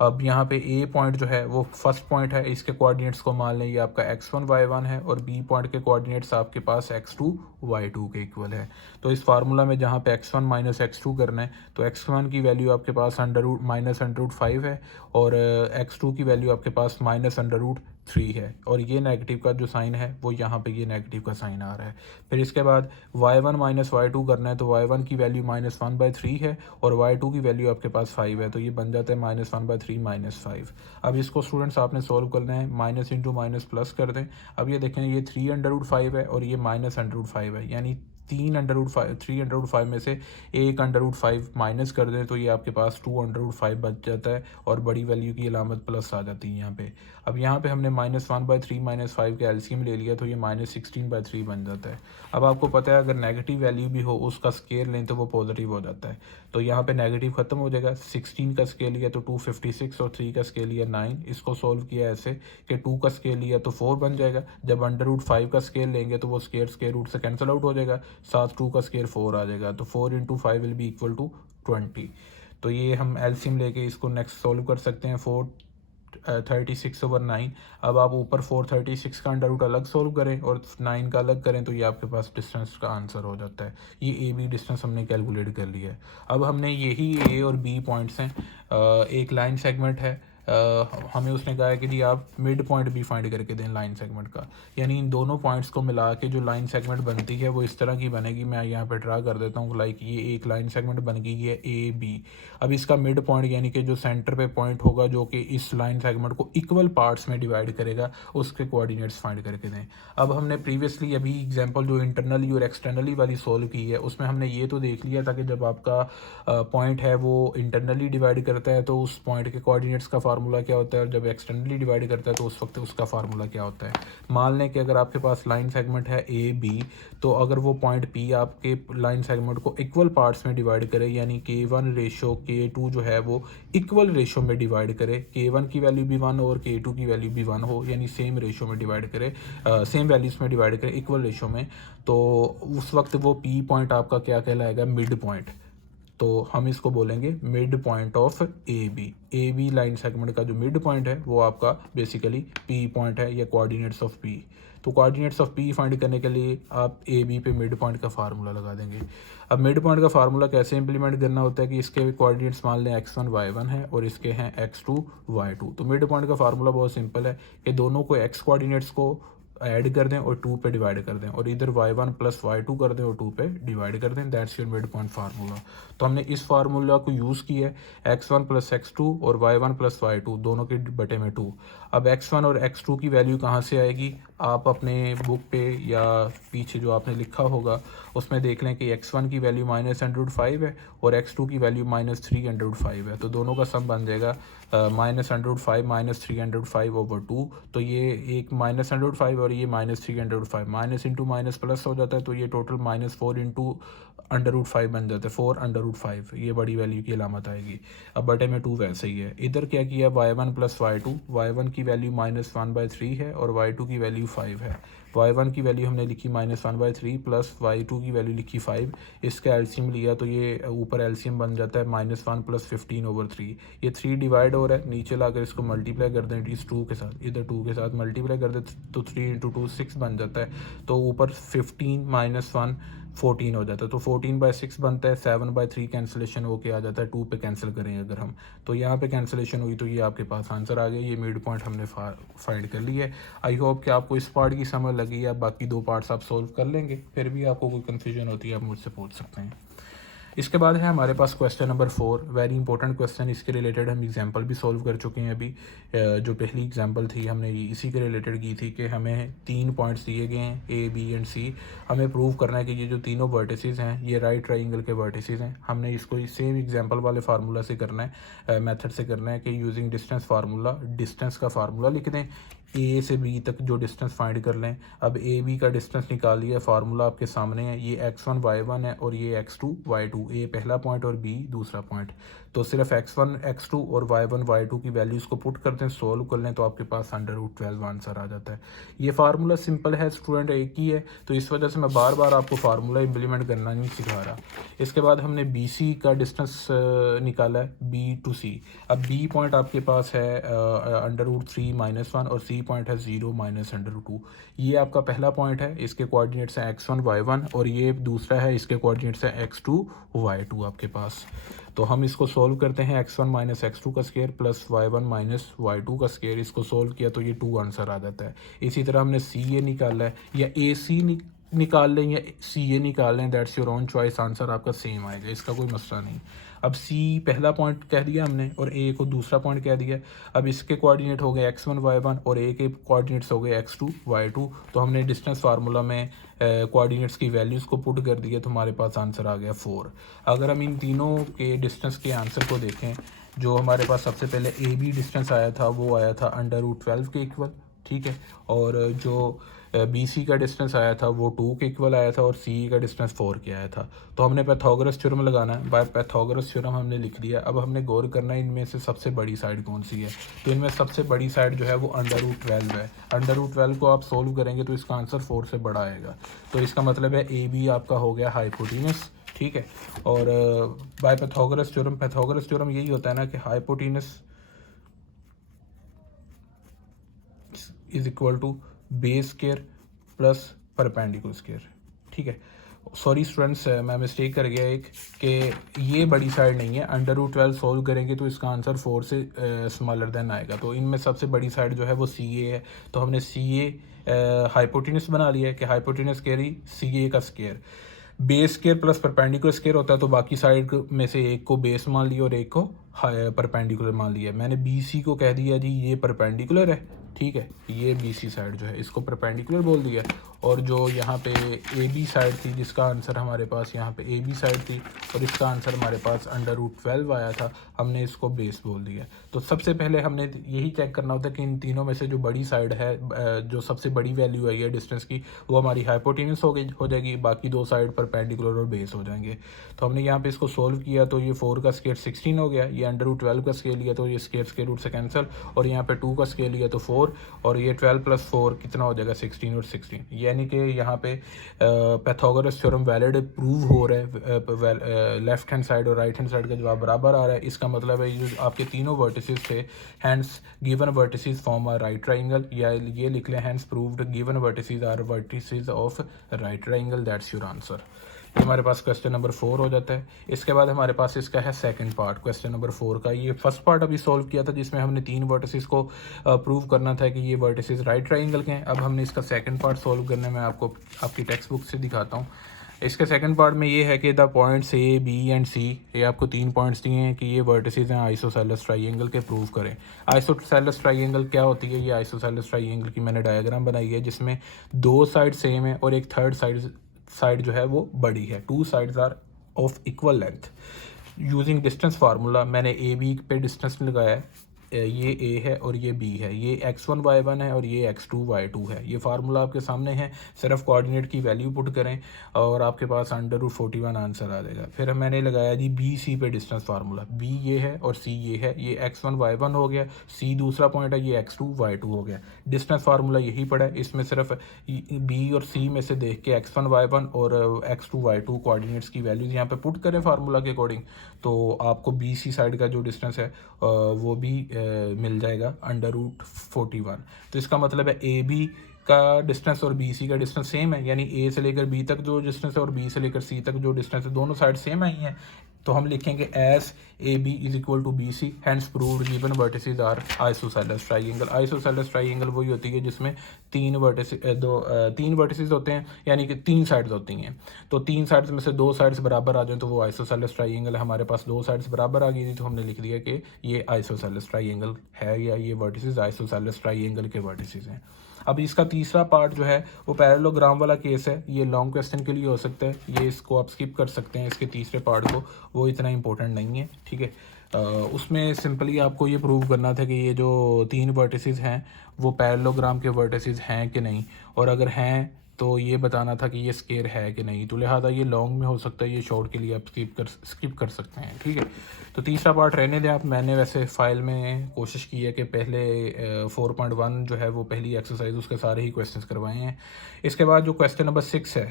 अब यहाँ पे ए पॉइंट जो है वो फर्स्ट पॉइंट है, इसके कोऑर्डिनेट्स को मान लें ये आपका x1 y1 है और बी पॉइंट के कोऑर्डिनेट्स आपके पास x2 y2 के इक्वल है। तो इस फार्मूला में जहाँ पे x1 माइनस x2 करना है तो x1 की वैल्यू आपके पास -√5 है और x2 की वैल्यू आपके पास -√3 है, और ये नेगेटिव का जो साइन है वो यहाँ पे ये नेगेटिव का साइन आ रहा है। फिर इसके बाद y1 माइनस y2 करना है तो y1 की वैल्यू -1/3 है और y2 की वैल्यू आपके पास 5 है, तो ये बन जाता है -1/3 -5। अब इसको स्टूडेंट्स आपने सॉल्व करना है, माइनस इंटू माइनस प्लस कर दें। अब ये देखें ये 3√5 है और ये -√5 है, यानी 3√5 में से एक √5 माइनस कर दें तो ये आपके पास 2√5 बच जाता है और बड़ी वैल्यू की अलामत प्लस आ जाती है यहाँ पे। अब यहाँ पे हमने -1/3 -5 का एलसीएम ले लिया तो ये -16/3 बन जाता है। अब आपको पता है अगर नेगेटिव वैल्यू भी हो उसका स्केयर लें तो वो पॉजिटिव हो जाता है। तो यहाँ पे नेगेटिव खत्म हो जाएगा। 16 का स्केल लिया तो 256 और 3 का स्केल लिया 9। इसको सॉल्व किया ऐसे कि 2 का स्केल लिया तो 4 बन जाएगा। जब √5 का स्केल लेंगे तो वो स्केयर रूट से कैंसिल आउट हो जाएगा, साथ 2 का स्केयर 4 आ जाएगा। तो 4 × 5 विल बी इक्वल टू 20। तो ये हम एलसीएम लेके इसको नेक्स्ट सॉल्व कर सकते हैं। 436/9। अब आप ऊपर 436 का अंडर रूट अलग सॉल्व करें और 9 का अलग करें तो ये आपके पास डिस्टेंस का आंसर हो जाता है। ये ए बी डिस्टेंस हमने कैलकुलेट कर लिया है। अब हमने यही ए और बी पॉइंट्स हैं, एक लाइन सेगमेंट है हमें उसने कहा है कि जी आप मिड पॉइंट भी फाइंड करके दें लाइन सेगमेंट का, यानी इन दोनों पॉइंट्स को मिला के जो लाइन सेगमेंट बनती है वो इस तरह की बनेगी। मैं यहाँ पे ड्रा कर देता हूँ, लाइक ये एक लाइन सेगमेंट बन गई है ए बी। अब इसका मिड पॉइंट यानी कि जो सेंटर पे पॉइंट होगा जो कि इस लाइन सेगमेंट को इक्वल पार्ट्स में डिवाइड करेगा, उसके कोऑर्डिनेट्स फाइंड करके दें। अब हमने प्रीवियसली अभी एग्जांपल जो इंटरनली और एक्सटर्नली वाली सोल्व की है उसमें हमने ये तो देख लिया था कि जब आपका पॉइंट है वो इंटरनली डिवाइड करता है तो उस पॉइंट के कोऑर्डिनेट्स का फार्मूला क्या होता है, और जब एक्सटर्नली डिवाइड करता है तो उस वक्त उसका फार्मूला क्या होता है। मान लें कि अगर आपके पास लाइन सेगमेंट है ए बी, तो अगर वो पॉइंट पी आपके लाइन सेगमेंट को इक्वल पार्ट्स में डिवाइड करे, यानी K1 रेशो K2 जो है वो इक्वल रेशो में डिवाइड करे, K1 की वैल्यू भी 1 और K2 की वैल्यू भी 1 हो, यानी सेम रेशो में डिवाइड करे, सेम वैल्यूज़ में डिवाइड करे इक्वल रेशो में, तो उस वक्त वो पी पॉइंट आपका क्या कहलाएगा, मिड पॉइंट। तो हम इसको बोलेंगे mid point of A B line segment का जो मिड पॉइंट है वो आपका बेसिकली पी पॉइंट है या कोऑर्डिनेट्स ऑफ पी। तो कोऑर्डिनेट्स ऑफ पी फाइंड करने के लिए आप ए बी पे मिड पॉइंट का फार्मूला लगा देंगे। अब मिड पॉइंट का फार्मूला कैसे इंप्लीमेंट करना होता है कि इसके कोऑर्डिनेट्स मान लें x1 y1 है और इसके हैं x2 y2। तो मिड पॉइंट का फार्मूला बहुत सिंपल है कि दोनों को x कोऑर्डिनेट्स को ऐड कर दें और 2 पे डिवाइड कर दें, और इधर y1 प्लस y2 कर दें और 2 पे डिवाइड कर दें। That's your mid point formula. तो हमने इस फार्मूला को यूज़ किया है x1 प्लस x2 और y1 प्लस y2 दोनों के बटे में 2। अब x1 और x2 की वैल्यू कहाँ से आएगी, आप अपने बुक पे या पीछे जो आपने लिखा होगा उसमें देख लें कि x1 की वैल्यू -√5 है और x2 की वैल्यू -3√5 है। तो दोनों का सम बन जाएगा -√5 -305/2। तो ये एक -√5 और ये -305, माइनस इंटू माइनस प्लस हो जाता है, तो ये टोटल -4 इंटू √5 बन जाता है, 4√5। ये बड़ी वैल्यू की अलामत आएगी। अब बटे में 2 वैसे ही है। इधर क्या किया, y1 प्लस y2, y1 की वैल्यू -1/3 है और y2 की वैल्यू 5 है। y1 की वैल्यू हमने लिखी -1/3 प्लस y2 की वैल्यू लिखी 5। इसका एलसीएम लिया तो ये ऊपर एलसीएम बन जाता है -1 प्लस 15/3। ये 3 डिवाइड हो रहा है, नीचे लाकर इसको मल्टीप्लाई कर दें इस 2 के साथ, इधर 2 के साथ मल्टीप्लाई कर दें तो 3 इंटू 2 6 बन जाता है। तो ऊपर 15 -1 14 हो जाता है, तो 14/6 बनता है। 7/3 कैंसिलेशन होके आ जाता है, 2 पे कैंसिल करें अगर हम, तो यहाँ पे कैंसिलेशन हुई तो ये आपके पास आंसर आ गया। ये मिड पॉइंट हमने फाइंड कर लिया है। आई होप कि आपको इस पार्ट की समझ लगी है। बाकी 2 पार्ट्स आप सोल्व कर लेंगे, फिर भी आपको कोई कन्फ्यूजन होती है आप मुझसे पूछ सकते हैं। इसके बाद है हमारे पास question number 4, very important question. इसके रिलेटेड हम एग्जांपल भी सोल्व कर चुके हैं अभी। जो पहली एग्जांपल थी हमने इसी के रिलेटेड की थी कि हमें 3 पॉइंट्स दिए गए हैं ए बी एंड सी। हमें प्रूव करना है कि ये जो तीनों वर्टिसेस हैं ये राइट ट्राइंगल के वर्टिसेस हैं। हमने इसको सेम एग्जांपल वाले फार्मूला से करना है, मेथड से करना है कि यूजिंग डिस्टेंस फार्मूला, डिस्टेंस का फार्मूला लिख दें, ए से बी तक जो डिस्टेंस फाइंड कर लें। अब ए बी का डिस्टेंस निकाल लिया, फार्मूला आपके सामने है, ये x1 y1 है और ये x2 y2, ए पहला पॉइंट और बी दूसरा पॉइंट। तो सिर्फ x1 x2 और y1 y2 की वैल्यूज़ को पुट करते हैं, सोल्व कर लें तो आपके पास √12 आंसर आ जाता है। ये फार्मूला सिंपल है स्टूडेंट, एक ही है, तो इस वजह से मैं बार बार आपको फार्मूला इम्प्लीमेंट करना नहीं सिखा रहा। इसके बाद हमने बी सी का डिस्टेंस निकाला है, बी टू सी। अब बी पॉइंट आपके पास है √3 -1 और सी पॉइंट है 0 -√2। ये आपका पहला पॉइंट है, इसके कोऑर्डिनेट्स हैं x1 y1 और ये दूसरा है, इसके कोऑर्डिनेट्स हैं x2 y2 आपके पास। तो हम इसको सोल्व करते हैं, x1 - x2 का स्क्वायर प्लस y1 - y2 का स्क्वायर। इसको सोल्व किया तो ये 2 आंसर आ जाता है। इसी तरह हमने सी ए निकाला है, या ए सी निकाल लें या सी ए निकाल लें, that's your own choice, answer आपका सेम आएगा, इसका कोई मसला नहीं। अब सी पहला पॉइंट कह दिया हमने और ए को दूसरा पॉइंट कह दिया। अब इसके कोऑर्डिनेट हो गए x1 y1 और ए के कोऑर्डिनेट्स हो गए x2 y2। तो हमने डिस्टेंस फार्मूला में कोऑर्डिनेट्स की वैल्यूज़ को पुट कर दिया तो हमारे पास आंसर आ गया 4। अगर हम इन तीनों के डिस्टेंस के आंसर को देखें, जो हमारे पास सबसे पहले ए बी डिस्टेंस आया था वो आया था √12 के इक्वल, ठीक है, और जो बी सी का डिस्टेंस आया था वो 2 के इक्वल आया था और सी का डिस्टेंस 4 के आया था। तो हमने पैथागोरस थ्योरम लगाना है, बाय पैथागोरस थ्योरम हमने लिख लिया। अब हमने गौर करना है इनमें से सबसे बड़ी साइड कौन सी है। तो इनमें सबसे बड़ी साइड जो है वो √12 है। √12 को आप सोल्व करेंगे तो इसका आंसर 4 से बड़ा आएगा। तो इसका मतलब है ए बी आपका हो गया हाइपोटीनस, ठीक है। और बाय पैथागोरस थ्योरम यही होता है ना कि hypotenuse is equal to base square plus perpendicular square, ठीक है। सॉरी स्टूडेंट्स, मैं मिस्टेक कर गया एक, कि ये बड़ी साइड नहीं है। √12 सोल्व करेंगे तो इसका आंसर 4 से स्मॉलर देन आएगा। तो इनमें सबसे बड़ी साइड जो है वो CA है। तो हमने CA हाइपोटेनस बना लिया है कि हाइपोटेनस स्क्वायर CA का square, base square plus perpendicular square होता है। तो बाकी साइड में से एक को बेस मान लिया और एक को परपेंडिकुलर मान लिया। मैंने BC को कह दिया जी ये परपेंडिकुलर है, ठीक है, ये BC साइड जो है इसको परपेंडिकुलर बोल दिया। और जो यहाँ पे AB साइड थी, जिसका आंसर हमारे पास यहाँ पे AB साइड थी और इसका आंसर हमारे पास √12 आया था, हमने इसको बेस बोल दिया। तो सबसे पहले हमने यही चेक करना होता है कि इन तीनों में से जो बड़ी साइड है, जो सबसे बड़ी वैल्यू आई है डिस्टेंस की, वो हमारी हाइपोटेनस हो जाएगी, बाकी दो साइड परपेंडिकुलर और बेस हो जाएंगे। तो हमने यहाँ पे इसको सोल्व किया तो ये 4 का स्क्वायर 16 हो गया, ये √12 का स्क्वायर लिया तो ये स्क्वायर रूट से कैंसिल, और यहाँ पे 2 का स्क्वायर लिया तो 4, और ये 12 + 4 कितना हो जाएगा 16 और 16। यानी कि यहाँ पे पैथागोरस थ्योरम वैलिड प्रूव हो रहा है, लेफ्ट हैंड साइड और राइट हैंड साइड का जवाब बराबर आ रहा है। इसका मतलब है ये जो आपके तीनों वर्टिसेस थे, hence given vertices form a right triangle, या ये लिख लें hence proved given vertices are vertices of right triangle, that's your answer. ये हमारे पास क्वेश्चन नंबर 4 हो जाता है। इसके बाद हमारे पास इसका है सेकंड पार्ट क्वेश्चन नंबर 4 का। ये फर्स्ट पार्ट अभी सॉल्व किया था जिसमें हमने 3 वर्टिसेस को प्रूव करना था कि ये वर्टिसेस राइट ट्राइंगल के हैं। अब हमने इसका सेकंड पार्ट सॉल्व करने में आपको आपकी टेक्स्ट बुक से दिखाता हूँ। इसके सेकंड पार्ट में ये है कि the points A, B and C, ये आपको 3 पॉइंट्स दिए हैं कि ये वर्टिसेस हैं आइसोसेलेस ट्राइंगल के, प्रूव करें। आइसोसेलेस ट्राइंगल क्या होती है? ये आइसोसेलेस ट्राइंगल की मैंने डायग्राम बनाई है जिसमें 2 साइड सेम है और एक थर्ड साइड जो है वो बड़ी है। 2 sides are of equal length. Using distance formula मैंने AB पे डिस्टेंस लगाया है, ये A है और ये B है, ये x1 y1 है और ये x2 y2 है। ये फार्मूला आपके सामने है, सिर्फ कोऑर्डिनेट की वैल्यू पुट करें और आपके पास √41 आंसर आ जाएगा। फिर मैंने लगाया जी BC पे डिस्टेंस फार्मूला, B ये है और C ये है, ये x1 y1 हो गया, C दूसरा पॉइंट है, ये x2 y2 हो गया। डिस्टेंस फार्मूला यही पड़ा है, इसमें सिर्फ B और C में से देख के x1 y1 और x2 y2 कोऑर्डिनेट्स की वैल्यूज यहाँ पे पुट करें फार्मूला के अकॉर्डिंग, तो आपको BC साइड का जो डिस्टेंस है वो भी मिल जाएगा √41। तो इसका मतलब है AB का डिस्टेंस और BC का डिस्टेंस सेम है, यानी A से लेकर B तक जो डिस्टेंस है और B से लेकर C तक जो डिस्टेंस है, दोनों साइड सेम आई हैं। तो हम लिखेंगे as AB = BC, hence proved given vertices are isosceles triangle. Isosceles triangle वही होती है जिसमें 3 वर्टिसेस होते हैं, यानी कि 3 साइड्स होती हैं। तो 3 साइड्स में से 2 साइड्स बराबर आ जाएं तो वो आइसोसेलेस ट्राइंगल है। हमारे पास 2 साइड्स बराबर आ गई थी तो हमने लिख दिया कि ये आइसोसेलेस ट्राइंगल है, या ये वर्टिसेस आइसोसेलेस ट्राइंगल के वर्टिसेस हैं। अब इसका तीसरा पार्ट जो है वो पैरेललोग्राम वाला केस है। ये लॉन्ग क्वेश्चन के लिए हो सकता है, ये इसको आप स्किप कर सकते हैं, इसके तीसरे पार्ट को, वो इतना इंपॉर्टेंट नहीं है, ठीक है। उसमें सिंपली आपको ये प्रूव करना था कि ये जो 3 वर्टिसेस हैं वो पैरेललोग्राम के वर्टिसेस हैं कि नहीं, और अगर हैं तो ये बताना था कि ये स्क्वायर है कि नहीं। तो लिहाजा ये लॉन्ग में हो सकता है, ये शॉर्ट के लिए आप स्किप कर सकते हैं, ठीक है। तो तीसरा पार्ट रहने दें आप। मैंने वैसे फ़ाइल में कोशिश की है कि पहले 4.1 जो है वो पहली एक्सरसाइज उसके सारे ही क्वेश्चंस करवाए हैं। इसके बाद जो क्वेश्चन नंबर 6 है,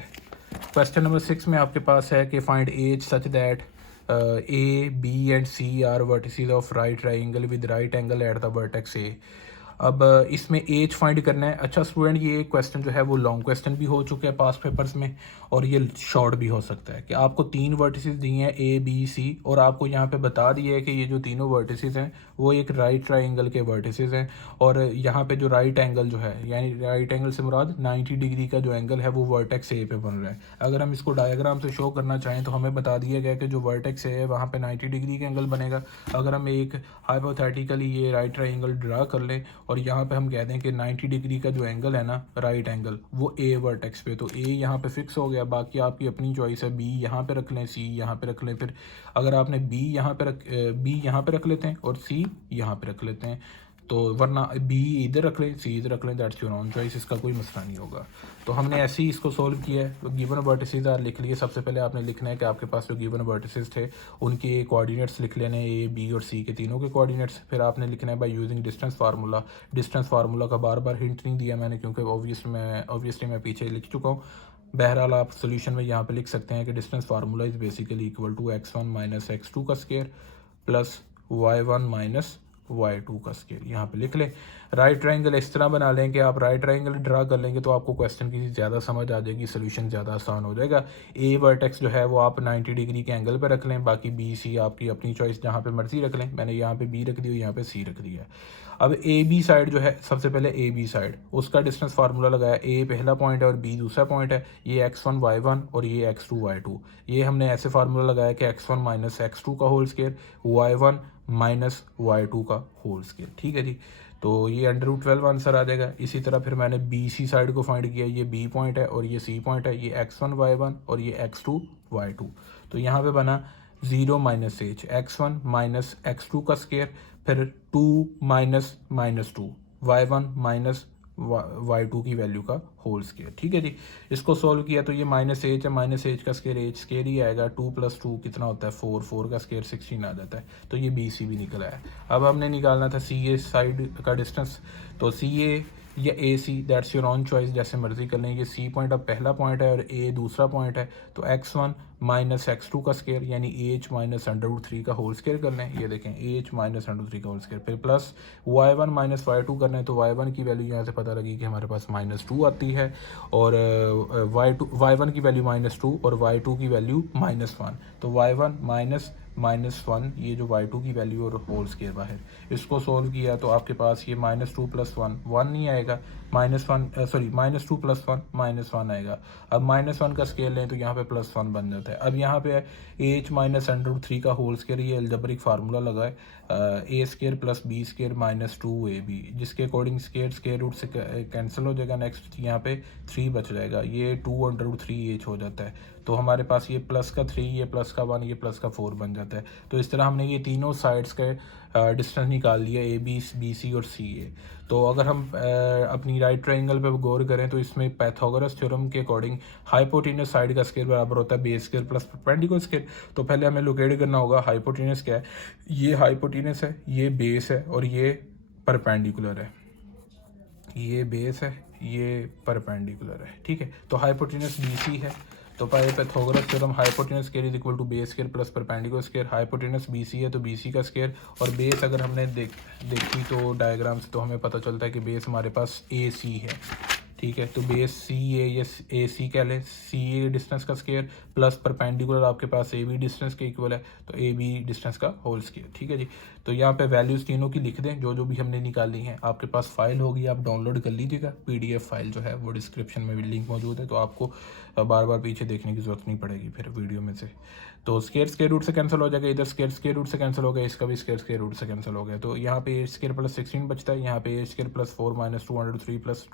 क्वेश्चन नंबर 6 में आपके पास है कि find h such that A, B and C are vertices of right triangle with right angle at the vertex A। अब इसमें एज फाइंड करना है। अच्छा स्टूडेंट, ये क्वेश्चन जो है वो लॉन्ग क्वेश्चन भी हो चुके हैं पास्ट पेपर्स में, और ये शॉर्ट भी हो सकता है कि आपको 3 वर्टिसेस दिए हैं A, B, C, और आपको यहाँ पे बता दिया है कि ये जो तीनों वर्टिसेस हैं वो एक राइट ट्राइंगल के वर्टिसेस हैं, और यहाँ पे जो राइट एंगल जो है, यानी राइट एंगल से मुराद 90 डिग्री का जो एंगल है वो वर्टेक्स A पे बन रहा है। अगर हम इसको डायग्राम से शो करना चाहें तो हमें बता दिया गया कि जो वर्टेक्स A है वहाँ पे 90 डिग्री का एंगल बनेगा। अगर हम एक हाइपोथेटिकली ये राइट ट्राइंगल ड्रा कर लें और यहाँ पे हम कह दें कि 90 डिग्री का जो एंगल है ना, राइट एंगल, वो A वर्टेक्स पे, तो A यहाँ पे फिक्स हो गया। बाकी आपकी अपनी चॉइस है, B यहाँ पे रख लें, C यहाँ पे रख लें। फिर अगर आपने B यहाँ पे रख लेते हैं और C यहाँ पे रख लेते हैं, तो वरना B इधर रख लें, C इधर रख लें, दैट्स योर ओन चॉइस, इसका कोई मसला नहीं होगा। तो हमने ऐसे ही इसको सोल्व किया है। तो गिवन वर्टिसेस आर लिख लिए। सबसे पहले आपने लिखना है कि आपके पास जो गिवन वर्टिसेस थे उनके कोऑर्डिनेट्स लिख लेने, A, B और C के तीनों के कोऑर्डिनेट्स। फिर आपने लिखना है by using distance formula. Distance formula का बार बार हिंट नहीं दिया मैंने, क्योंकि ऑब्वियसली मैं पीछे लिख चुका हूँ। बहरहाल आप सोल्यूशन में यहाँ पे लिख सकते हैं कि distance formula is basically equal to x1 - x2 का स्क्वायर प्लस y1 - y2 का स्केयर यहाँ पे लिख लें। राइट ट्रायंगल इस तरह बना लें कि आप राइट ट्रायंगल ड्रा कर लेंगे तो आपको क्वेश्चन की ज़्यादा समझ आ जाएगी, सोल्यूशन ज़्यादा आसान हो जाएगा। ए वर्टेक्स जो है वो आप 90 डिग्री के एंगल पे रख लें, बाकी बी सी आपकी अपनी चॉइस जहाँ पे मर्जी रख लें। मैंने यहाँ पे बी रख दी और यहाँ पे सी रख दिया। अब ए बी साइड जो है, सबसे पहले ए बी साइड उसका डिस्टेंस फार्मूला लगाया। ए पहला पॉइंट है और बी दूसरा पॉइंट है। ये x1 y1 और ये x2 y2, ये हमने ऐसे फार्मूला लगाया कि x1 माइनस x2 का whole square, y1 minus y2 का होल स्केयर। ठीक है जी, तो ये √12 आंसर आ जाएगा। इसी तरह फिर मैंने बी सी साइड को फाइंड किया। ये बी पॉइंट है और ये सी पॉइंट है। ये x1 y1 और ये x2 y2। तो यहाँ पे बना 0 minus H, x1 minus x2 का स्केयर, फिर 2 माइनस -2 y1 माइनस y2 की वैल्यू का होल स्केयर। ठीक है जी, इसको सॉल्व किया तो ये माइनस एच है, माइनस एच का स्केयर एच स्केयर ही आएगा। 2 + 2 कितना होता है 4, 4 का स्केयर 16 आ जाता है। तो ये बी सी भी निकल आया। अब हमने निकालना था सी ए साइड का डिस्टेंस। तो सी ए या ए सी, दैट्स योर ऑन चॉइस, जैसे मर्जी कर लें। ये सी पॉइंट अब पहला पॉइंट है और ए दूसरा पॉइंट है। तो x1 माइनस x2 का स्केयर यानी एच माइनस √3 का होल स्केयर कर लें। ये देखें एच माइनस √3 का होल स्केयर, फिर प्लस y1 माइनस y2 करना है। तो y1 की वैल्यू यहाँ से पता लगी कि हमारे पास -2 आती है और y1 की वैल्यू -2 और y2 की वैल्यू -1। तो y1 -1 ये जो y2 की वैल्यू और होल स्केयर बाहर, इसको सोल्व किया तो आपके पास ये -2 + 1 1 नहीं आएगा, -2 + 1 -1 आएगा। अब -1 का स्केयर लें तो यहाँ पे +1 बन जाता है। अब यहाँ पे एच माइनस √3 का होल स्केयर, ये अलजेब्रिक फार्मूला लगा है, A square plus B square minus 2ab, जिसके अकॉर्डिंग स्केयर रूट से कैंसिल हो जाएगा। नेक्स्ट यहाँ पे 3 बच जाएगा, ये 2√3h हो जाता है। तो हमारे पास ये प्लस का 3, ये प्लस का 1, ये प्लस का 4 बन जाता है। तो इस तरह हमने ये तीनों साइड्स के डिस्टेंस निकाल लिया, ए बी सी और सी ए। तो अगर हम अपनी राइट ट्रायंगल पे गौर करें तो इसमें पाइथागोरस थ्योरम के अकॉर्डिंग हाइपोटेन्यूस साइड का स्केयर बराबर होता है base square plus perpendicular square. तो पहले हमें लोकेट करना होगा हाइपोटेन्यूस क्या है। ये हाइपोटेन्यूस है, ये बेस है और ये परपेंडिकुलर है। ये बेस है, ये परपेंडिकुलर है। ठीक है, तो हाइपोटेन्यूस बी सी है। तो Pythagoras theorem hypotenuse square is equal to base square plus perpendicular square. Hypotenuse B C है तो बी सी का स्केयर, और बेस अगर हमने देखी तो डायग्राम से तो हमें पता चलता है कि बेस हमारे पास ए सी है। ठीक है, तो बेस सी ए या ए सी कह लें, सी ए डिस्टेंस का स्केयर प्लस परपेंडिकुलर आपके पास ए बी डिस्टेंस के इक्वल है, तो ए बी डिस्टेंस का होल स्केयर। ठीक है जी, तो यहाँ पे वैल्यूज़ तीनों की लिख दें जो जो भी हमने निकाली हैं। आपके पास फाइल होगी, आप डाउनलोड कर लीजिएगा। PDF फाइल जो है वो डिस्क्रिप्शन में भी लिंक मौजूद है, तो आपको बार बार पीछे देखने की ज़रूरत नहीं पड़ेगी फिर वीडियो में से। तो स्केयर रूट से कैंसिल हो जाएगा, इधर स्केयर रूट से कैंसिल हो गया, इसका भी स्केयर रूट से कैंसिल हो गया। तो यहाँ पे ए स्केयर प्लस 16 बचता है, यहाँ पे A square plus 4 minus 203 plus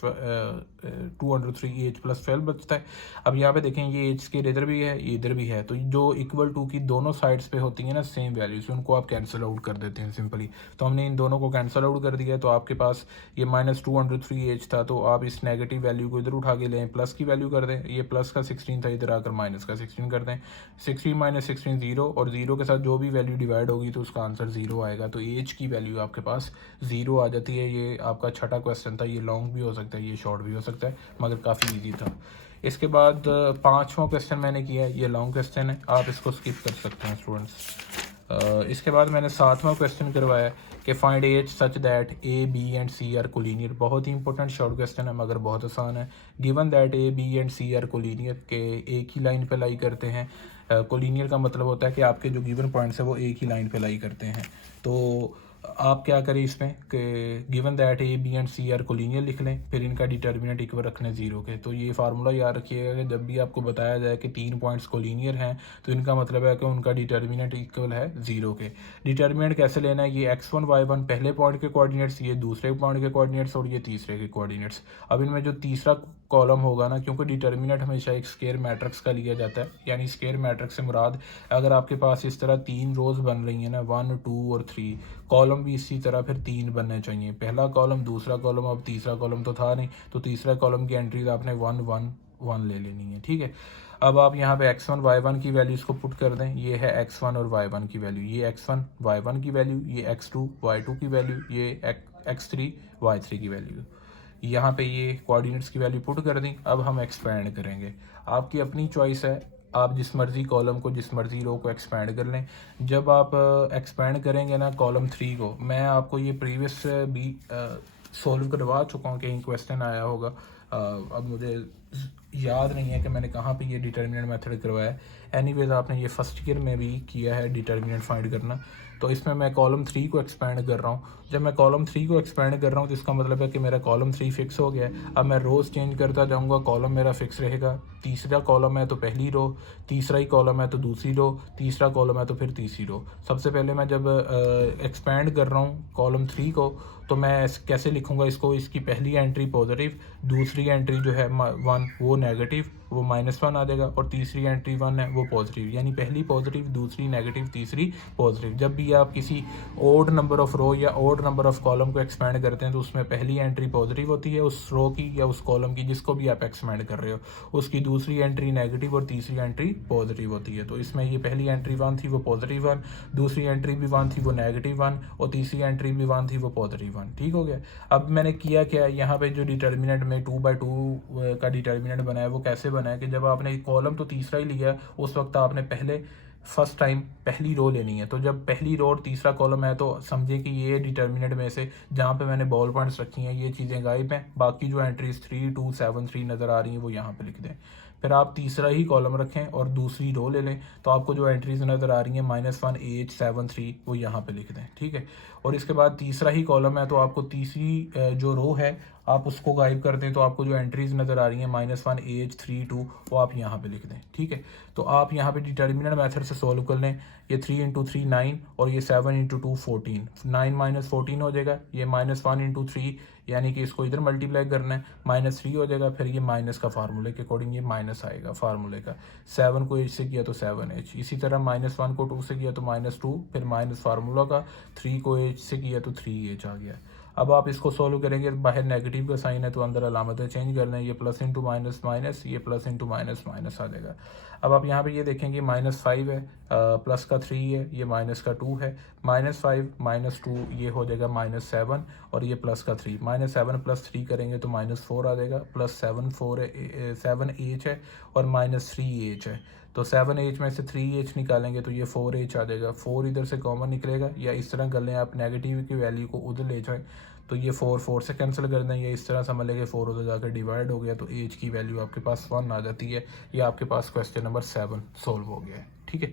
203 H plus 12 बचता है। अब यहाँ पे देखें ये एच स्केयर इधर भी है, ये इधर भी है, तो जो इक्वल टू की दोनों साइड्स पे होती है ना सेम वैल्यूज, उनको आप कैंसिल आउट कर देते हैं सिंपली। तो हमने इन दोनों को कैंसिल आउट कर दिया, तो आपके पास ये -203 एच था, तो आप इस नेगेटिव वैल्यू को इधर उठा के लें, प्लस की वैल्यू कर दें। ये प्लस का 16 था, इधर आकर माइनस का 16 कर दें। 16 माइनस 16 0, और 0 के साथ जो भी वैल्यू डिवाइड होगी तो उसका आंसर 0 आएगा। तो एच की वैल्यू आपके पास 0 आ जाती है। ये आपका छठा क्वेश्चन था, ये लॉन्ग भी हो सकता है, ये शॉर्ट भी हो सकता है, मगर काफ़ी ईजी था। इसके बाद 5वां क्वेश्चन मैंने किया है, ये लॉन्ग क्वेश्चन है, आप इसको स्किप कर सकते हैं स्टूडेंट्स। इसके बाद मैंने 7वां क्वेश्चन करवाया कि find h such that A B and C are collinear. बहुत ही इंपॉर्टेंट शॉर्ट क्वेश्चन है मगर बहुत आसान है। Given that A B and C are collinear, के एक ही लाइन पे लाई करते हैं। कोलिनियर का मतलब होता है कि आपके जो गिवन पॉइंट्स है वो एक ही लाइन पे लाई करते हैं। तो आप क्या करें इसमें कि given that A B and C are collinear लिख लें, फिर इनका डिटर्मिनेंट इक्वल रखने 0 के। तो ये फार्मूला याद रखिएगा कि जब भी आपको बताया जाए कि 3 पॉइंट्स कोलिनियर हैं तो इनका मतलब है कि उनका डिटर्मिनेंट इक्वल है 0 के। डिटर्मिनेंट कैसे लेना है, ये x1 y1 पहले पॉइंट के कोऑर्डिनेट्स, ये दूसरे पॉइंट के कोऑर्डिनेट्स और ये तीसरे के कोऑर्डिनेट्स। अब इनमें जो तीसरा कॉलम होगा ना, क्योंकि डिटर्मिनेंट हमेशा एक स्क्वायर मैट्रिक्स का लिया जाता है, यानी स्क्वायर मैट्रिक्स से मुराद अगर आपके पास इस तरह 3 रोज बन रही हैं ना, 1 2 और 3, कॉलम भी इसी तरह फिर 3 बनने चाहिए। पहला कॉलम, दूसरा कॉलम, अब तीसरा कॉलम तो था नहीं, तो तीसरा कॉलम की एंट्रीज आपने 1 1 1 ले लेनी है। ठीक है, अब आप यहाँ पे x1 y1 की वैल्यूज़ को पुट कर दें। ये है x1 और y1 की वैल्यू, ये x1 y1 की वैल्यू, ये x2 y2 की वैल्यू, ये x3 y3 की वैल्यू। यहाँ पे ये कोऑर्डिनेट्स की वैल्यू पुट कर दी। अब हम एक्सपेंड करेंगे, आपकी अपनी चॉइस है। आप जिस मर्ज़ी कॉलम को, जिस मर्ज़ी रो को एक्सपेंड कर लें। जब आप एक्सपेंड करेंगे ना कॉलम 3 को, मैं आपको ये प्रीवियस भी सॉल्व करवा चुका हूँ, कहीं क्वेश्चन आया होगा। अब मुझे याद नहीं है कि मैंने कहाँ पे ये डिटर्मिनेंट मेथड करवाया है। एनीवेज आपने ये फर्स्ट ईयर में भी किया है डिटर्मिनेंट फाइंड करना। तो इसमें मैं कॉलम 3 को एक्सपेंड कर रहा हूँ। जब मैं कॉलम 3 को एक्सपेंड कर रहा हूँ तो इसका मतलब है कि मेरा कॉलम 3 फिक्स हो गया है। अब मैं रोज़ चेंज करता जाऊँगा, कॉलम मेरा फिक्स रहेगा। तीसरा कॉलम है तो पहली रो, तीसरा ही कॉलम है तो दूसरी रो, तीसरा कॉलम है तो फिर तीसरी रो। सबसे पहले मैं जब एक्सपेंड कर रहा हूँ कॉलम 3 को, तो मैं कैसे लिखूँगा इसको, इसकी पहली एंट्री पॉजिटिव, दूसरी एंट्री जो है 1 वो नेगेटिव, वो -1 आ जाएगा, और तीसरी एंट्री 1 है वो पॉजिटिव। यानी पहली पॉजिटिव, दूसरी नेगेटिव, तीसरी पॉजिटिव। जब भी आप किसी ओड नंबर ऑफ रो या ओड नंबर ऑफ कॉलम को एक्सपेंड करते हैं तो उसमें पहली एंट्री पॉजिटिव होती है उस रो की या उस कॉलम की जिसको भी आप एक्सपेंड कर रहे हो, उसकी दूसरी एंट्री नेगेटिव और तीसरी एंट्री पॉजिटिव होती है। तो इसमें ये पहली एंट्री 1 थी वो पॉजिटिव 1, दूसरी एंट्री भी 1 थी वो नेगेटिव 1, और तीसरी एंट्री भी 1 थी वो पॉजिटिव 1। ठीक हो गया। अब मैंने किया क्या, यहाँ पे जो डिटर्मिनेंट में 2/2 का डिटर्मिनेंट बना है वो कैसे बना है कि जब आपने कॉलम तो तीसरा ही लिया उस वक्त आपने पहले फर्स्ट टाइम पहली रो लेनी है। तो जब पहली रो और तीसरा कॉलम है तो समझें कि ये डिटर्मिनेंट में से जहाँ पे मैंने बॉल पॉइंट्स रखी हैं ये चीज़ें गायब हैं। बाकी जो एंट्रीज 3 2 7 3 नज़र आ रही हैं वो यहाँ पे लिख दें। फिर आप तीसरा ही कॉलम रखें और दूसरी रो ले लें, तो आपको जो एंट्रीज नज़र आ रही हैं -1 8 7 3 वो यहाँ पे लिख दें। ठीक है। और इसके बाद तीसरा ही कॉलम है तो आपको तीसरी जो रो है आप उसको गायब कर दें, तो आपको जो एंट्रीज नज़र आ रही हैं -1 8 3 2 वो आप यहाँ पे लिख दें। ठीक है। तो आप यहाँ पे डिटर्मिनेंट मेथड से सॉल्व कर लें। ये 3 × 3 9 और ये 7 × 2 14, 9 - 14 हो जाएगा। ये -1 × 3 यानी कि इसको इधर मल्टीप्लाई करना है, -3 हो जाएगा। फिर ये माइनस का फार्मूले के अकॉर्डिंग ये माइनस आएगा फार्मूले का। 7 को h से किया तो 7h, इसी तरह -1 को 2 से किया तो -2, फिर माइनस फार्मूला का, 3 को h से किया तो 3h आ गया। अब आप इसको सॉल्व करेंगे, बाहर नेगेटिव का साइन है तो अंदर अलामतें चेंज कर लें। ये प्लस इंटू माइनस माइनस, ये प्लस इंटू माइनस माइनस आ जाएगा। अब आप यहाँ पे ये देखेंगे -5 है, प्लस का 3 है, ये माइनस का 2 है। -5 -2 ये हो जाएगा -7, और ये प्लस का 3, -7 + 3 करेंगे तो -4 आ जाएगा। +7 4 है, 7h है, और -3h है। तो 7h में से 3h निकालेंगे तो ये 4h आ जाएगा। 4 इधर से कॉमन निकलेगा, या इस तरह कर लें आप, नेगेटिव की वैल्यू को उधर ले जाएं तो ये 4 से कैंसिल कर दें, या इस तरह समझ लें कि 4 उधर जाकर डिवाइड हो गया तो h की वैल्यू आपके पास 1 आ जाती है। ये आपके पास क्वेश्चन नंबर 7 सोल्व हो गया है। ठीक है।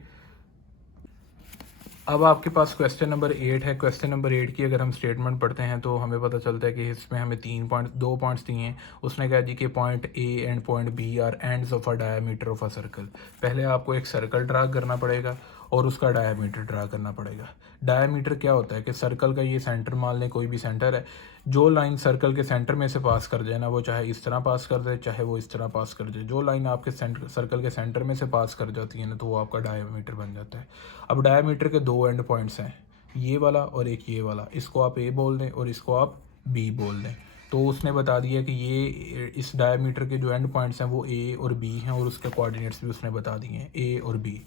अब आपके पास क्वेश्चन नंबर 8 है। क्वेश्चन नंबर 8 की अगर हम स्टेटमेंट पढ़ते हैं तो हमें पता चलता है कि इसमें हमें 2 पॉइंट्स दिए हैं। उसने कहा जी कि point A and point B are ends of a diameter of a circle. पहले आपको एक सर्कल ड्रा करना पड़ेगा और उसका डायमीटर ड्रा करना पड़ेगा। डायमीटर क्या होता है कि सर्कल का ये सेंटर, मान लें कोई भी सेंटर है, जो लाइन सर्कल के सेंटर में से पास कर जाए ना, वो चाहे इस तरह पास कर दे चाहे वो इस तरह पास कर जाए, जो लाइन आपके सर्कल के सेंटर में से पास कर जाती है ना तो वो आपका डायमीटर बन जाता है। अब डायमीटर के 2 एंड पॉइंट्स हैं, ये वाला और एक ये वाला। इसको आप ए बोल दें और इसको आप बी बोल दें। तो उसने बता दिया कि ये इस डायमीटर के जो एंड पॉइंट्स हैं वो ए और बी हैं, और उसके कोऑर्डिनेट्स भी उसने बता दिए हैं, ए और बी।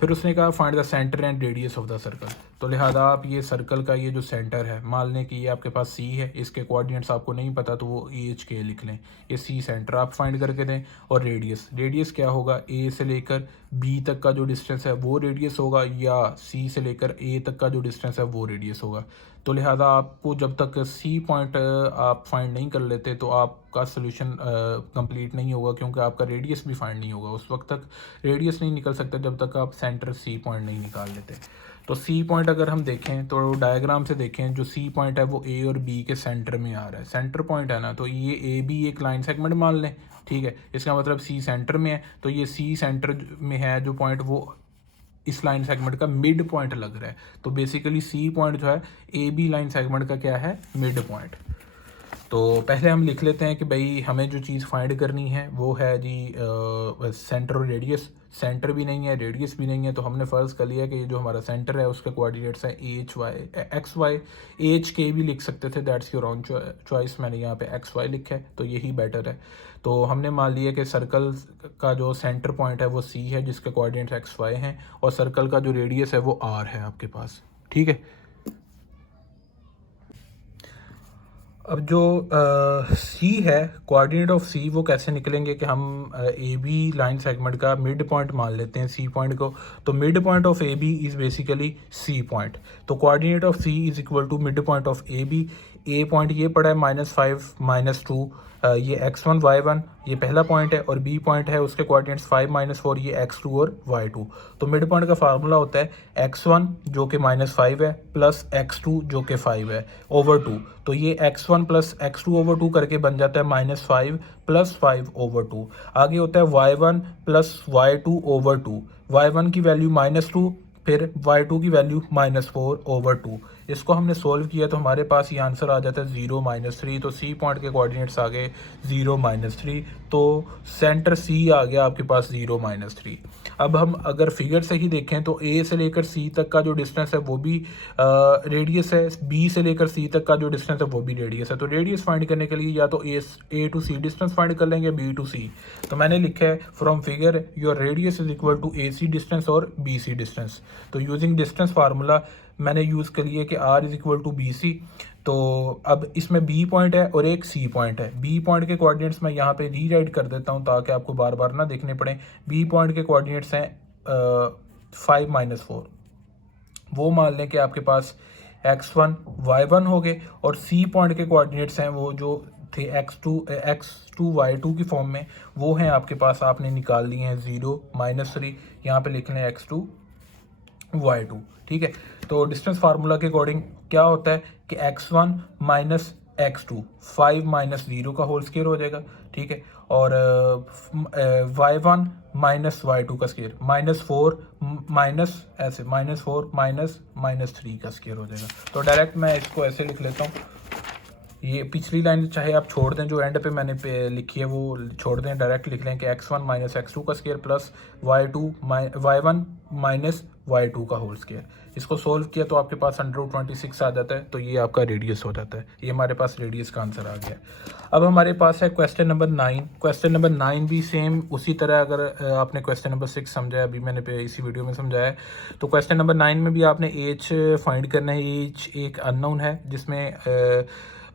फिर उसने कहा find the centre and radius of the circle. तो लिहाजा आप ये सर्कल का ये जो सेंटर है, मान लें कि ये आपके पास सी है, इसके कोऑर्डिनेट्स आपको नहीं पता तो वो एच के लिख लें। ये सी सेंटर आप फाइंड करके दें। और रेडियस क्या होगा, ए से लेकर बी तक का जो डिस्टेंस है वो रेडियस होगा, या सी से लेकर ए तक का जो डिस्टेंस है वो रेडियस होगा। तो लिहाजा आपको जब तक सी पॉइंट आप फाइंड नहीं कर लेते तो आपका सोल्यूशन कंप्लीट नहीं होगा, क्योंकि आपका रेडियस भी फाइंड नहीं होगा। उस वक्त तक रेडियस नहीं निकल सकता जब तक आप सेंटर सी पॉइंट नहीं निकाल लेते। तो सी पॉइंट अगर हम देखें तो डायग्राम से देखें, जो सी पॉइंट है वो ए और बी के सेंटर में आ रहा है, सेंटर पॉइंट है ना, तो ये ए बी एक लाइन सेगमेंट मान लें। ठीक है। इसका मतलब सी सेंटर में है, तो ये सी सेंटर में है जो पॉइंट वो इस लाइन सेगमेंट का मिड पॉइंट लग रहा है। तो बेसिकली सी पॉइंट जो है ए बी लाइन सेगमेंट का क्या है, मिड पॉइंट। तो पहले हम लिख लेते हैं कि भाई हमें जो चीज़ फाइंड करनी है वो है जी सेंटर और रेडियस। सेंटर भी नहीं है, रेडियस भी नहीं है, तो हमने फ़र्ज़ कर लिया कि ये जो हमारा सेंटर है उसके कोऑर्डिनेट्स हैं h y x y. H के भी लिख सकते थे, दैट्स योर ओन चॉइस। मैंने यहाँ पे एक्स वाई लिखा है तो यही बेटर है। तो हमने मान लिया कि सर्कल का जो सेंटर पॉइंट है वो सी है जिसके कोऑर्डिनेट्स एक्स वाई हैं, और सर्कल का जो रेडियस है वो आर है आपके पास। ठीक है। अब जो सी है, कोऑर्डिनेट ऑफ सी वो कैसे निकलेंगे कि हम ए बी लाइन सेगमेंट का मिड पॉइंट मान लेते हैं सी पॉइंट को। तो mid point of A B is basically C point. तो coordinate of C is equal to mid point of A B. A point ये पड़ा है -5 -2, ये x1 y1 ये पहला पॉइंट है, और बी पॉइंट है उसके कोऑर्डिनेट्स 5 -4 ये x2 और y2। तो मिड पॉइंट का फार्मूला होता है x1 जो कि -5 है प्लस x2 जो कि 5 है ओवर 2। तो ये x1 प्लस x2 ओवर 2 करके बन जाता है -5 प्लस 5 ओवर 2। आगे होता है y1 plus y2 over 2। y1 की वैल्यू -2, फिर y2 की वैल्यू -4 ओवर 2। इसको हमने सोल्व किया तो हमारे पास ये आंसर आ जाता है 0 -3। तो सी पॉइंट के कोऑर्डिनेट्स आ गए 0 -3। तो सेंटर सी आ गया आपके पास 0 -3। अब हम अगर फिगर से ही देखें तो ए से लेकर सी तक का जो डिस्टेंस है वो भी रेडियस है, बी से लेकर सी तक का जो डिस्टेंस है वो भी रेडियस है। तो रेडियस फाइंड करने के लिए या तो A to C distance find कर लेंगे, बी टू सी। तो मैंने लिखा है from figure your radius is equal to A C distance और बी सी डिस्टेंस। तो यूजिंग डिस्टेंस फार्मूला मैंने यूज़ कर लिया कि r is equal to B C. तो अब इसमें b पॉइंट है और एक c पॉइंट है। b पॉइंट के कोऑर्डिनेट्स मैं यहाँ पे रीराइट कर देता हूँ ताकि आपको बार बार ना देखने पड़े। b पॉइंट के कोऑर्डिनेट्स हैं 5 -4। वो मान लें कि आपके पास x1 y1 हो गए, और c पॉइंट के कोऑर्डिनेट्स हैं वो जो थे x2 y2 की फॉर्म में, वो हैं आपके पास, आपने निकाल लिए हैं 0 -3। यहाँ पे लिख लें x2 y2। ठीक है, तो डिस्टेंस फार्मूला के अकॉर्डिंग क्या होता है कि x1 माइनस x2 5 -0 का होल स्क्वायर हो जाएगा। ठीक है, और y1 माइनस y2 का स्क्वायर -4 माइनस ऐसे -4 -3 का स्क्वायर हो जाएगा। तो डायरेक्ट मैं इसको ऐसे लिख लेता हूँ। ये पिछली लाइन चाहे आप छोड़ दें, जो एंड पे मैंने लिखी है वो छोड़ दें, डायरेक्ट लिख लें कि x1 माइनस x2 का square plus y1 minus y2 का होल स्क्वायर। इसको सोल्व किया तो आपके पास √26 आ जाता है। तो ये आपका रेडियस हो जाता है। ये हमारे पास रेडियस का आंसर आ गया। अब हमारे पास है क्वेश्चन नंबर 9। क्वेश्चन नंबर 9 भी सेम उसी तरह, अगर आपने क्वेश्चन नंबर 6 समझा है, अभी मैंने इसी वीडियो में समझाया है, तो क्वेश्चन नंबर 9 में भी आपने एज फाइंड करना है। एज एक अननोन है जिसमें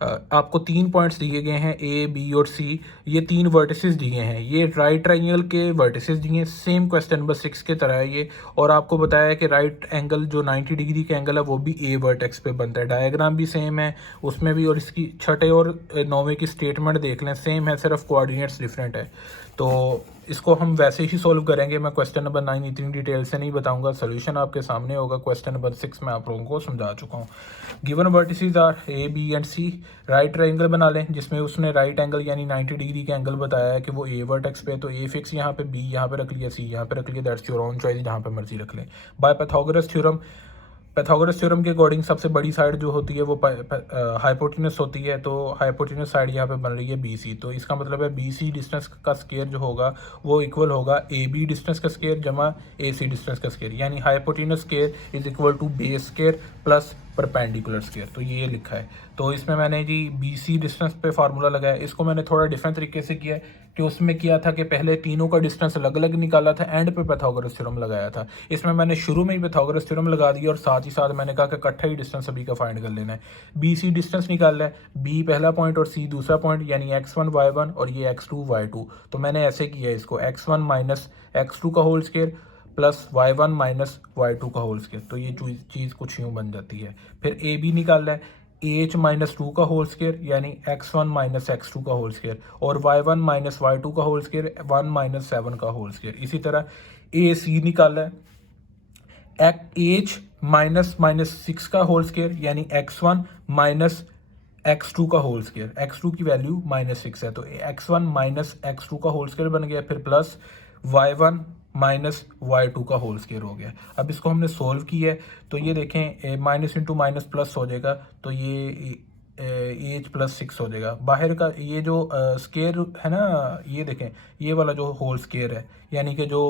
आपको 3 पॉइंट्स दिए गए हैं ए बी और सी। ये 3 वर्टिसेस दिए हैं, ये राइट ट्राइंगल के वर्टिसेस दिए हैं, सेम क्वेश्चन नंबर 6 के तरह है ये। और आपको बताया है कि राइट एंगल जो 90 डिग्री का एंगल है वो भी ए वर्टेक्स पे बनता है। डायग्राम भी सेम है उसमें भी, और इसकी छठे और 9वें की स्टेटमेंट देख लें, सेम है, सिर्फ कोऑर्डिनेट्स डिफरेंट है। तो इसको हम वैसे ही सॉल्व करेंगे। मैं क्वेश्चन नंबर 9 इतनी डिटेल से नहीं बताऊंगा, सोल्यूशन आपके सामने होगा। क्वेश्चन नंबर 6 में आप लोगों को समझा चुका हूँ। Given vertices are A B and C. Right triangle बना लें जिसमें उसने राइट एंगल यानी 90 डिग्री का एंगल बताया है कि वो ए वर्टेक्स पे, तो ए फिक्स यहाँ पे, बी यहाँ पे रख लिया, सी यहाँ पे रख लिया। दैट्स योर ओन चॉइस, जहाँ पे मर्जी रख लें। By Pythagoras theorem, Pythagoras theorem के अकॉर्डिंग सबसे बड़ी साइड जो होती है वो हाइपोटेनस होती है। तो हाइपोटेनस साइड यहाँ पे बन रही है बी सी। तो इसका मतलब है बी सी डिस्टेंस का स्क्वायर जो होगा वो इक्वल होगा ए बी डिस्टेंस का स्क्वायर जमा ए सी डिस्टेंस का स्क्वायर, यानी hypotenuse square is equal to base square plus perpendicular square. तो ये लिखा है। तो इसमें मैंने जी बी सी डिस्टेंस पे फार्मूला लगाया। इसको मैंने थोड़ा डिफरेंट तरीके से किया है कि उसमें किया था कि पहले तीनों का डिस्टेंस अलग अलग निकाला था, एंड पे पैथागोरस थ्योरम लगाया था। इसमें मैंने शुरू में ही पैथागोरस थ्योरम लगा दिया और साथ ही साथ मैंने कहा कि इकट्ठा ही डिस्टेंस सभी का फाइंड कर लेना है। बी सी डिस्टेंस निकालना है, बी पहला पॉइंट और सी दूसरा पॉइंट, यानी x1 y1 और ये x2 y2। तो मैंने ऐसे किया इसको, x1 माइनस x2 का whole square plus y1 minus y2 का होल स्क्वायर। तो ये चीज़ कुछ यूँ बन जाती है। फिर ए बी निकालना है, एच माइनस 2 का होल स्क्वायर यानी x1 माइनस x2 का होल स्क्वायर, और y1 माइनस y2 का होल स्क्वायर 1 माइनस 7 का होल स्क्वायर। इसी तरह ए सी निकाला है, एच माइनस -6 का होल स्क्वायर यानी x1 माइनस x2 का होल स्क्वायर। x2 की वैल्यू -6 है तो x1 माइनस x2 का होल स्क्वायर बन गया, फिर प्लस y1 माइनस y2 का होल स्क्वायर हो गया। अब इसको हमने सोल्व किया है तो ये देखें माइनस इंटू माइनस प्लस हो जाएगा, तो ये एच प्लस 6 हो जाएगा। बाहर का ये जो स्क्वायर है ना, ये देखें ये वाला जो होल स्क्वायर है, यानी कि जो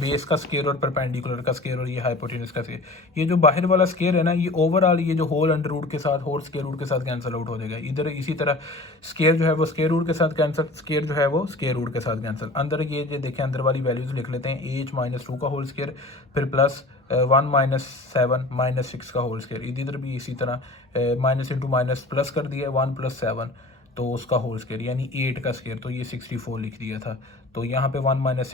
बेस का स्क्वायर और परपेंडिकुलर का स्क्वायर और ये हाइपोटेनस का स्क्वायर, ये जो बाहर वाला स्क्वायर है ना, ये ओवरऑल ये जो होल अंडर रूट के साथ, होल स्क्वायर रूट के साथ कैंसिल आउट हो जाएगा। इधर इसी तरह स्क्वायर जो है वो स्क्वायर रूट के साथ कैंसिल, स्क्वायर जो है वो स्क्वायर रूट के साथ कैंसिल। अंदर ये जो देखें अंदर वाली वैल्यूज लिख लेते हैं, एच माइनस 2 का होल स्क्वायर फिर प्लस 1 - 7 - 6 का होल स्क्वायर, इधर भी इसी तरह माइनस इंटू माइनस प्लस कर दिया 1 + 7 तो उसका होल स्क्वायर यानी 8 का स्क्वायर, तो ये 64 लिख दिया था। तो यहाँ पे 1 -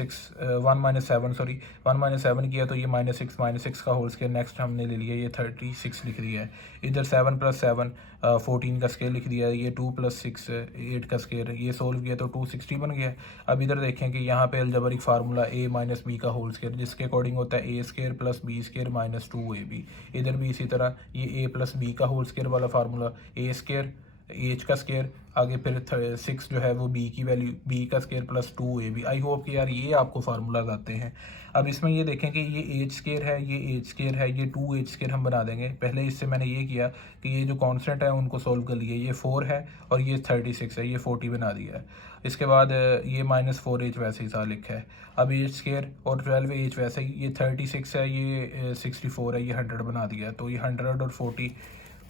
7 किया तो ये -6 का होल स्क्वायर नेक्स्ट हमने ले लिया, ये 36 लिख दिया है। इधर 7 + 7 14 का स्क्वायर लिख दिया है, ये 2 + 6 8 का स्क्वायर, ये सोल्व किया तो 260 बन गया। अब इधर देखें कि यहाँ पे अलजेब्रिक फार्मूला a - b का होल स्क्वायर जिसके अकॉर्डिंग होता है a² + b² - 2ab। इधर भी इसी तरह ये a + b का होल स्क्वायर वाला फार्मूला, a² एच का स्केयर, आगे फिर 6 जो है वो बी की वैल्यू बी का square plus 2ab। I hope कि यार ये आपको फार्मूलाज आते हैं। अब इसमें ये देखें कि ये एच स्केयर है, ये एच स्केयर है, ये 2h स्केयर हम बना देंगे। पहले इससे मैंने ये किया कि ये जो कांस्टेंट है उनको सोल्व कर लिए, ये 4 है और ये 36 है, ये 40 बना दिया है। इसके बाद ये -4h वैसे ही सा लिखा है। अब एच स्केयर और 12h वैसे ही, ये 36 है, ये 64 है, ये 100 बना दिया है। तो ये 100 और 40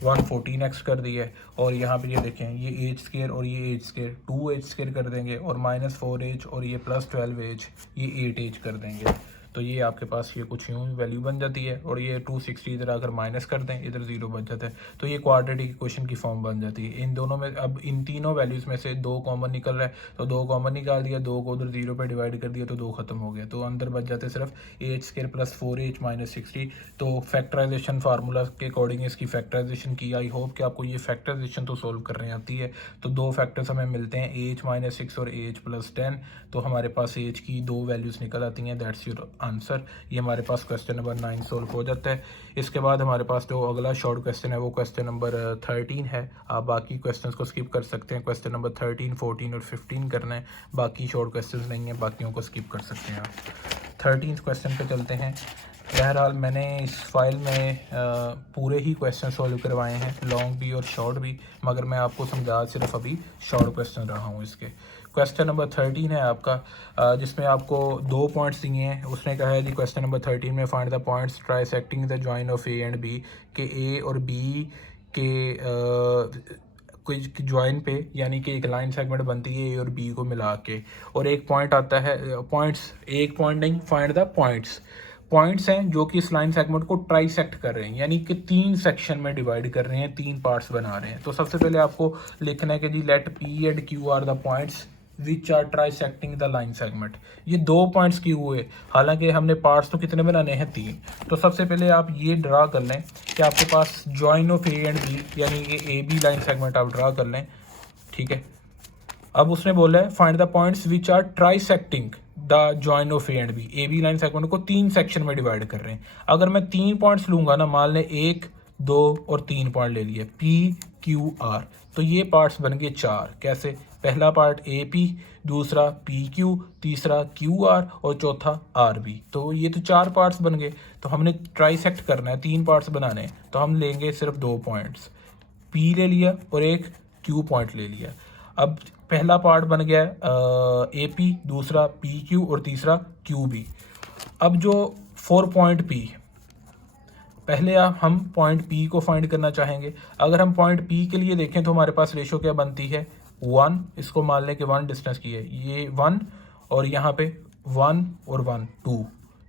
140 नेक्स्ट कर दिया है। और यहाँ पे ये देखें ये एच स्केयर और ये एच स्केयर 2h स्केयर कर देंगे और -4h और ये +12h ये 8h कर देंगे। तो ये आपके पास ये कुछ यूँ वैल्यू बन जाती है और ये 260 इधर अगर माइनस कर दें इधर 0 बच जाता है। तो ये क्वाड्रेटिक इक्वेशन की फॉर्म बन जाती है। इन दोनों में अब इन तीनों वैल्यूज़ में से 2 कॉमन निकल रहा है तो 2 कॉमन निकाल दिया, 2 को उधर 0 पे डिवाइड कर दिया तो 2 खत्म हो गया। तो अंदर बच जाते सिर्फ h² + 4h - 60। तो फैक्टराइजेशन फार्मूला के अकॉर्डिंग इसकी फैक्टराइजेशन की। आई होप कि आपको ये फैक्टराइजेशन तो सोल्व करने आती है। तो 2 फैक्टर्स हमें मिलते हैं h - 6 और h + 10। तो हमारे पास h की 2 वैल्यूज़ निकल आती हैं। That's your answer. ये हमारे पास क्वेश्चन नंबर 9 सोल्व हो जाता है। इसके बाद हमारे पास जो अगला शॉर्ट क्वेश्चन है वो क्वेश्चन नंबर 13 है। आप बाकी क्वेश्चंस को स्किप कर सकते हैं। क्वेश्चन नंबर 13, 14 और 15 करना है, बाकी शॉर्ट क्वेश्चंस नहीं है, बाकियों को स्किप कर सकते हैं आप। 13th क्वेश्चन पे चलते हैं। बहरहाल मैंने इस फाइल में पूरे ही क्वेश्चन सॉल्व करवाए हैं, लॉन्ग भी और शॉर्ट भी, मगर मैं आपको समझा सिर्फ अभी शॉर्ट क्वेश्चन रहा हूँ इसके। क्वेश्चन नंबर 13 है आपका, जिसमें आपको 2 पॉइंट्स दिए हैं। उसने कहा है जी क्वेश्चन नंबर 13 में find the points trisecting the join of A and B, के ए और बी के कुछ जॉइन पे यानी कि एक लाइन सेगमेंट बनती है ए और बी को मिला के, और एक पॉइंट आता है, पॉइंट्स एक पॉइंट नहीं, फाइंड द पॉइंट्स हैं जो कि इस लाइन सेगमेंट को ट्राइसेक्ट कर रहे हैं, यानी कि 3 सेक्शन में डिवाइड कर रहे हैं, 3 पार्ट्स बना रहे हैं। तो सबसे पहले आपको लिखना है कि जी let P and Q are the points which are trisecting the line segment. ये 2 पॉइंट्स क्यों हुए, हालांकि हमने पार्ट्स तो कितने बनाने हैं, 3। तो सबसे पहले आप ये ड्रा कर लें कि आपके पास join of A and B यानी कि ए बी लाइन सेगमेंट आप ड्रा कर लें, ठीक है। अब उसने बोला है find the points which are trisecting the join of A and B. A B line segment को 3 सेक्शन में डिवाइड कर रहे हैं। अगर मैं 3 पॉइंट्स लूंगा ना, मान लें 1, 2 और 3 पॉइंट ले लिए, पी क्यू आर, तो ये पार्ट्स बन गए 4। कैसे? पहला पार्ट ए पी, दूसरा पी क्यू, तीसरा क्यू आर और चौथा आर बी। तो ये तो 4 पार्ट्स बन गए। तो हमने ट्राइसेक्ट करना है, 3 पार्ट्स बनाने हैं, तो हम लेंगे सिर्फ 2 पॉइंट्स, पी ले लिया और एक क्यू पॉइंट ले लिया। अब पहला पार्ट बन गया ए पी, दूसरा पी क्यू और तीसरा क्यू बी। अब जो 4 पॉइंट पी, पहले हम पॉइंट पी को फाइंड करना चाहेंगे। अगर हम पॉइंट पी के लिए देखें तो हमारे पास रेशो क्या बनती है, 1। इसको मान लें कि 1 डिस्टेंस की है, ये 1 और यहाँ पे 1 और 1 2,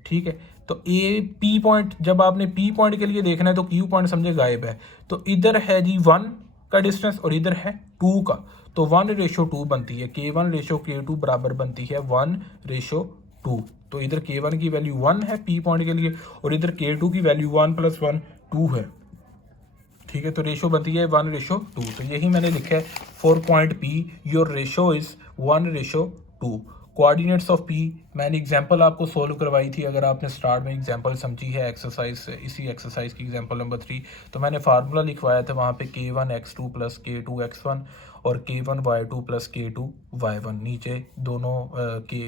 ठीक है। तो ए पी पॉइंट, जब आपने पी पॉइंट के लिए देखना है तो क्यू पॉइंट समझे गायब है। तो इधर है जी 1 का डिस्टेंस और इधर है 2 का, तो 1:2 बनती है। K1:K2 बराबर बनती है 1:2। तो इधर K1 की वैल्यू 1 है पी पॉइंट के लिए और इधर K2 की वैल्यू 1 + 1 2 है, ठीक है। तो रेशो बनती है 1:2। तो यही मैंने लिखा है 4 point P, your ratio is 1:2। Coordinates of P, मैंने एग्जांपल आपको सोल्व करवाई थी, अगर आपने स्टार्ट में एग्जांपल समझी है एक्सरसाइज से, इसी एक्सरसाइज की एग्जांपल नंबर 3, तो मैंने फार्मूला लिखवाया था वहाँ पे K1x2 + K2x1 और K1y2 + K2y1। नीचे दोनों के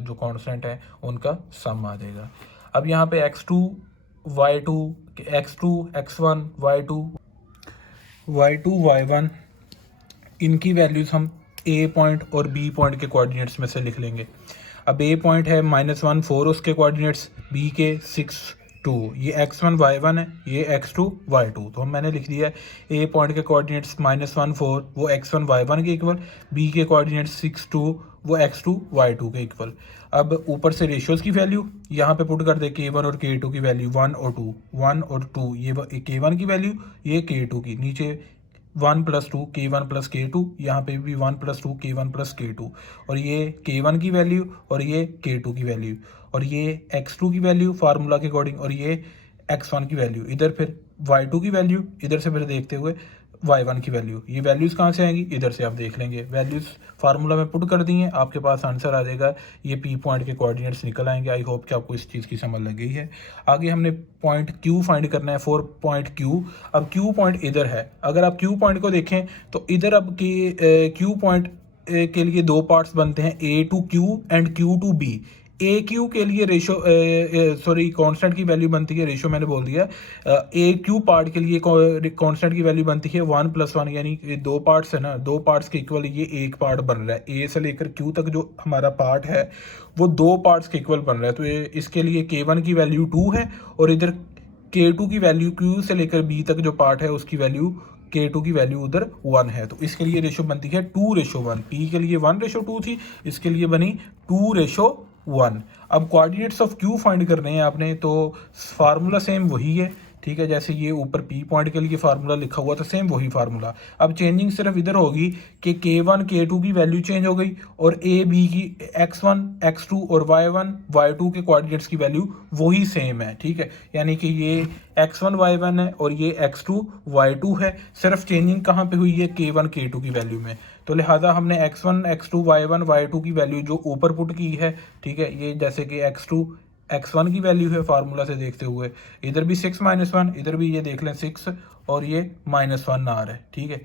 जो कॉन्स्टेंट है उनका सम आ जाएगा। अब यहाँ पे x2 y2 x2 x1 y2 y2 y1 इनकी वैल्यूज़ हम ए पॉइंट और बी पॉइंट के कोऑर्डिनेट्स में से लिख लेंगे। अब ए पॉइंट है -1 4 उसके कोऑर्डिनेट्स, बी के 6 2, ये x1 y1 है, ये x2 y2। तो मैंने लिख दिया है ए पॉइंट के कोऑर्डिनेट्स -1 4 वो x1 y1 के इक्वल, बी के कोऑर्डिनेट्स 6 2 वो x2 y2 के इक्वल। अब ऊपर से रेशियोज़ की वैल्यू यहाँ पे पुट कर दे, k1 और k2 की वैल्यू 1 और 2, 1 और 2, ये k1 की वैल्यू, ये k2 की, नीचे 1 + 2 k1 + k2, यहाँ पे भी 1 + 2 k1 + k2, और ये k1 की वैल्यू और ये k2 की वैल्यू, और ये x2 की वैल्यू फार्मूला के अकॉर्डिंग, और ये x1 की वैल्यू, इधर फिर y2 की वैल्यू, इधर से फिर देखते हुए y1 की वैल्यू। ये वैल्यूज़ कहाँ से आएंगी, इधर से आप देख लेंगे, वैल्यूज़ फार्मूला में पुट कर दी हैं, आपके पास आंसर आ जाएगा, ये पी पॉइंट के कोऑर्डिनेट्स निकल आएंगे। आई होप कि आपको इस चीज़ की समझ लग गई है। आगे हमने पॉइंट क्यू फाइंड करना है, 4 पॉइंट क्यू। अब क्यू पॉइंट इधर है, अगर आप क्यू पॉइंट को देखें तो इधर अब की क्यू पॉइंट के लिए दो पार्ट्स बनते हैं, A to Q and Q to B. A Q के लिए रेशो सॉरी कांस्टेंट की वैल्यू बनती है, रेशो मैंने बोल दिया, ए क्यू पार्ट के लिए कांस्टेंट की वैल्यू बनती है 1 + 1, यानी दो पार्ट्स है ना, दो पार्ट्स के इक्वल ये एक पार्ट बन रहा है। ए से लेकर क्यू तक जो हमारा पार्ट है वो दो पार्ट्स के इक्वल बन रहा है। तो इसके लिए k1 की वैल्यू 2 है, और इधर k2 की वैल्यू, क्यू से लेकर बी तक जो पार्ट है उसकी वैल्यू, k2 की वैल्यू उधर 1 है। तो इसके लिए रेशो बनती है 2:1। पी के लिए 1:2 थी, इसके लिए बनी 2:1। अब कोऑर्डिनेट्स ऑफ क्यू फाइंड करने हैं आपने, तो फार्मूला सेम वही है, ठीक है, जैसे ये ऊपर पी पॉइंट के लिए फार्मूला लिखा हुआ था, सेम वही फार्मूला। अब चेंजिंग सिर्फ इधर होगी कि k1 k2 की वैल्यू चेंज हो गई, और ए बी की x1 x2 और y1 y2 के कोऑर्डिनेट्स की वैल्यू वही सेम है, ठीक है। यानी कि ये x1 y1 है और ये x2 y2 है, सिर्फ चेंजिंग कहाँ पे हुई है, k1 k2 की वैल्यू में। तो लिहाजा हमने x1 x2 y1 y2 की वैल्यू जो ऊपर पुट की है, ठीक है, ये जैसे कि x2 x1 की वैल्यू है फार्मूला से देखते हुए, इधर भी 6 - 1, इधर भी ये देख लें 6 और ये -1 आ रहा है, ठीक है।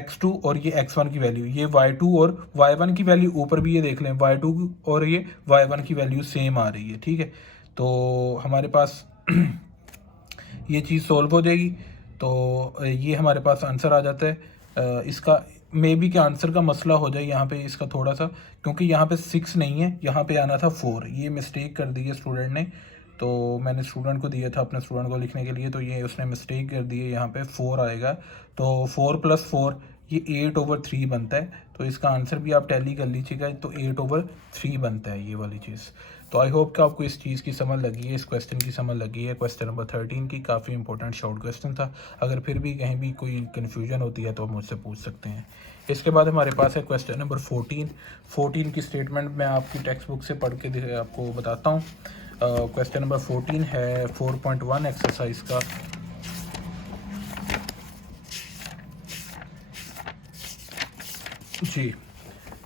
x2 और ये x1 की वैल्यू, ये y2 और y1 की वैल्यू ऊपर भी ये देख लें, y2 और ये y1 की वैल्यू सेम आ रही है, ठीक है। तो हमारे पास ये चीज़ सॉल्व हो जाएगी, तो ये हमारे पास आंसर आ जाता है। इसका मे बी के आंसर का मसला हो जाए यहाँ पे इसका थोड़ा सा, क्योंकि यहाँ पे 6 नहीं है, यहाँ पे आना था 4, ये मिस्टेक कर दी है स्टूडेंट ने। तो मैंने स्टूडेंट को दिया था अपने स्टूडेंट को लिखने के लिए, तो ये उसने मिस्टेक कर दी है, यहाँ पे 4 आएगा। तो 4 + 4 ये 8/3 बनता है। तो इसका आंसर भी आप टैली कर लीजिएगा, तो 8/3 बनता है ये वाली चीज़। तो आई होप कि आपको इस चीज़ की समझ लगी है, इस क्वेश्चन की समझ लगी है। क्वेश्चन नंबर 13 की काफ़ी इंपॉर्टेंट शॉर्ट क्वेश्चन था। अगर फिर भी कहीं भी कोई कन्फ्यूजन होती है तो आप मुझसे पूछ सकते हैं। इसके बाद हमारे पास है क्वेश्चन नंबर 14 की स्टेटमेंट मैं आपकी टेक्स्ट बुक से पढ़ के आपको बताता हूँ। क्वेश्चन नंबर 14 है 4.1 एक्सरसाइज का। जी,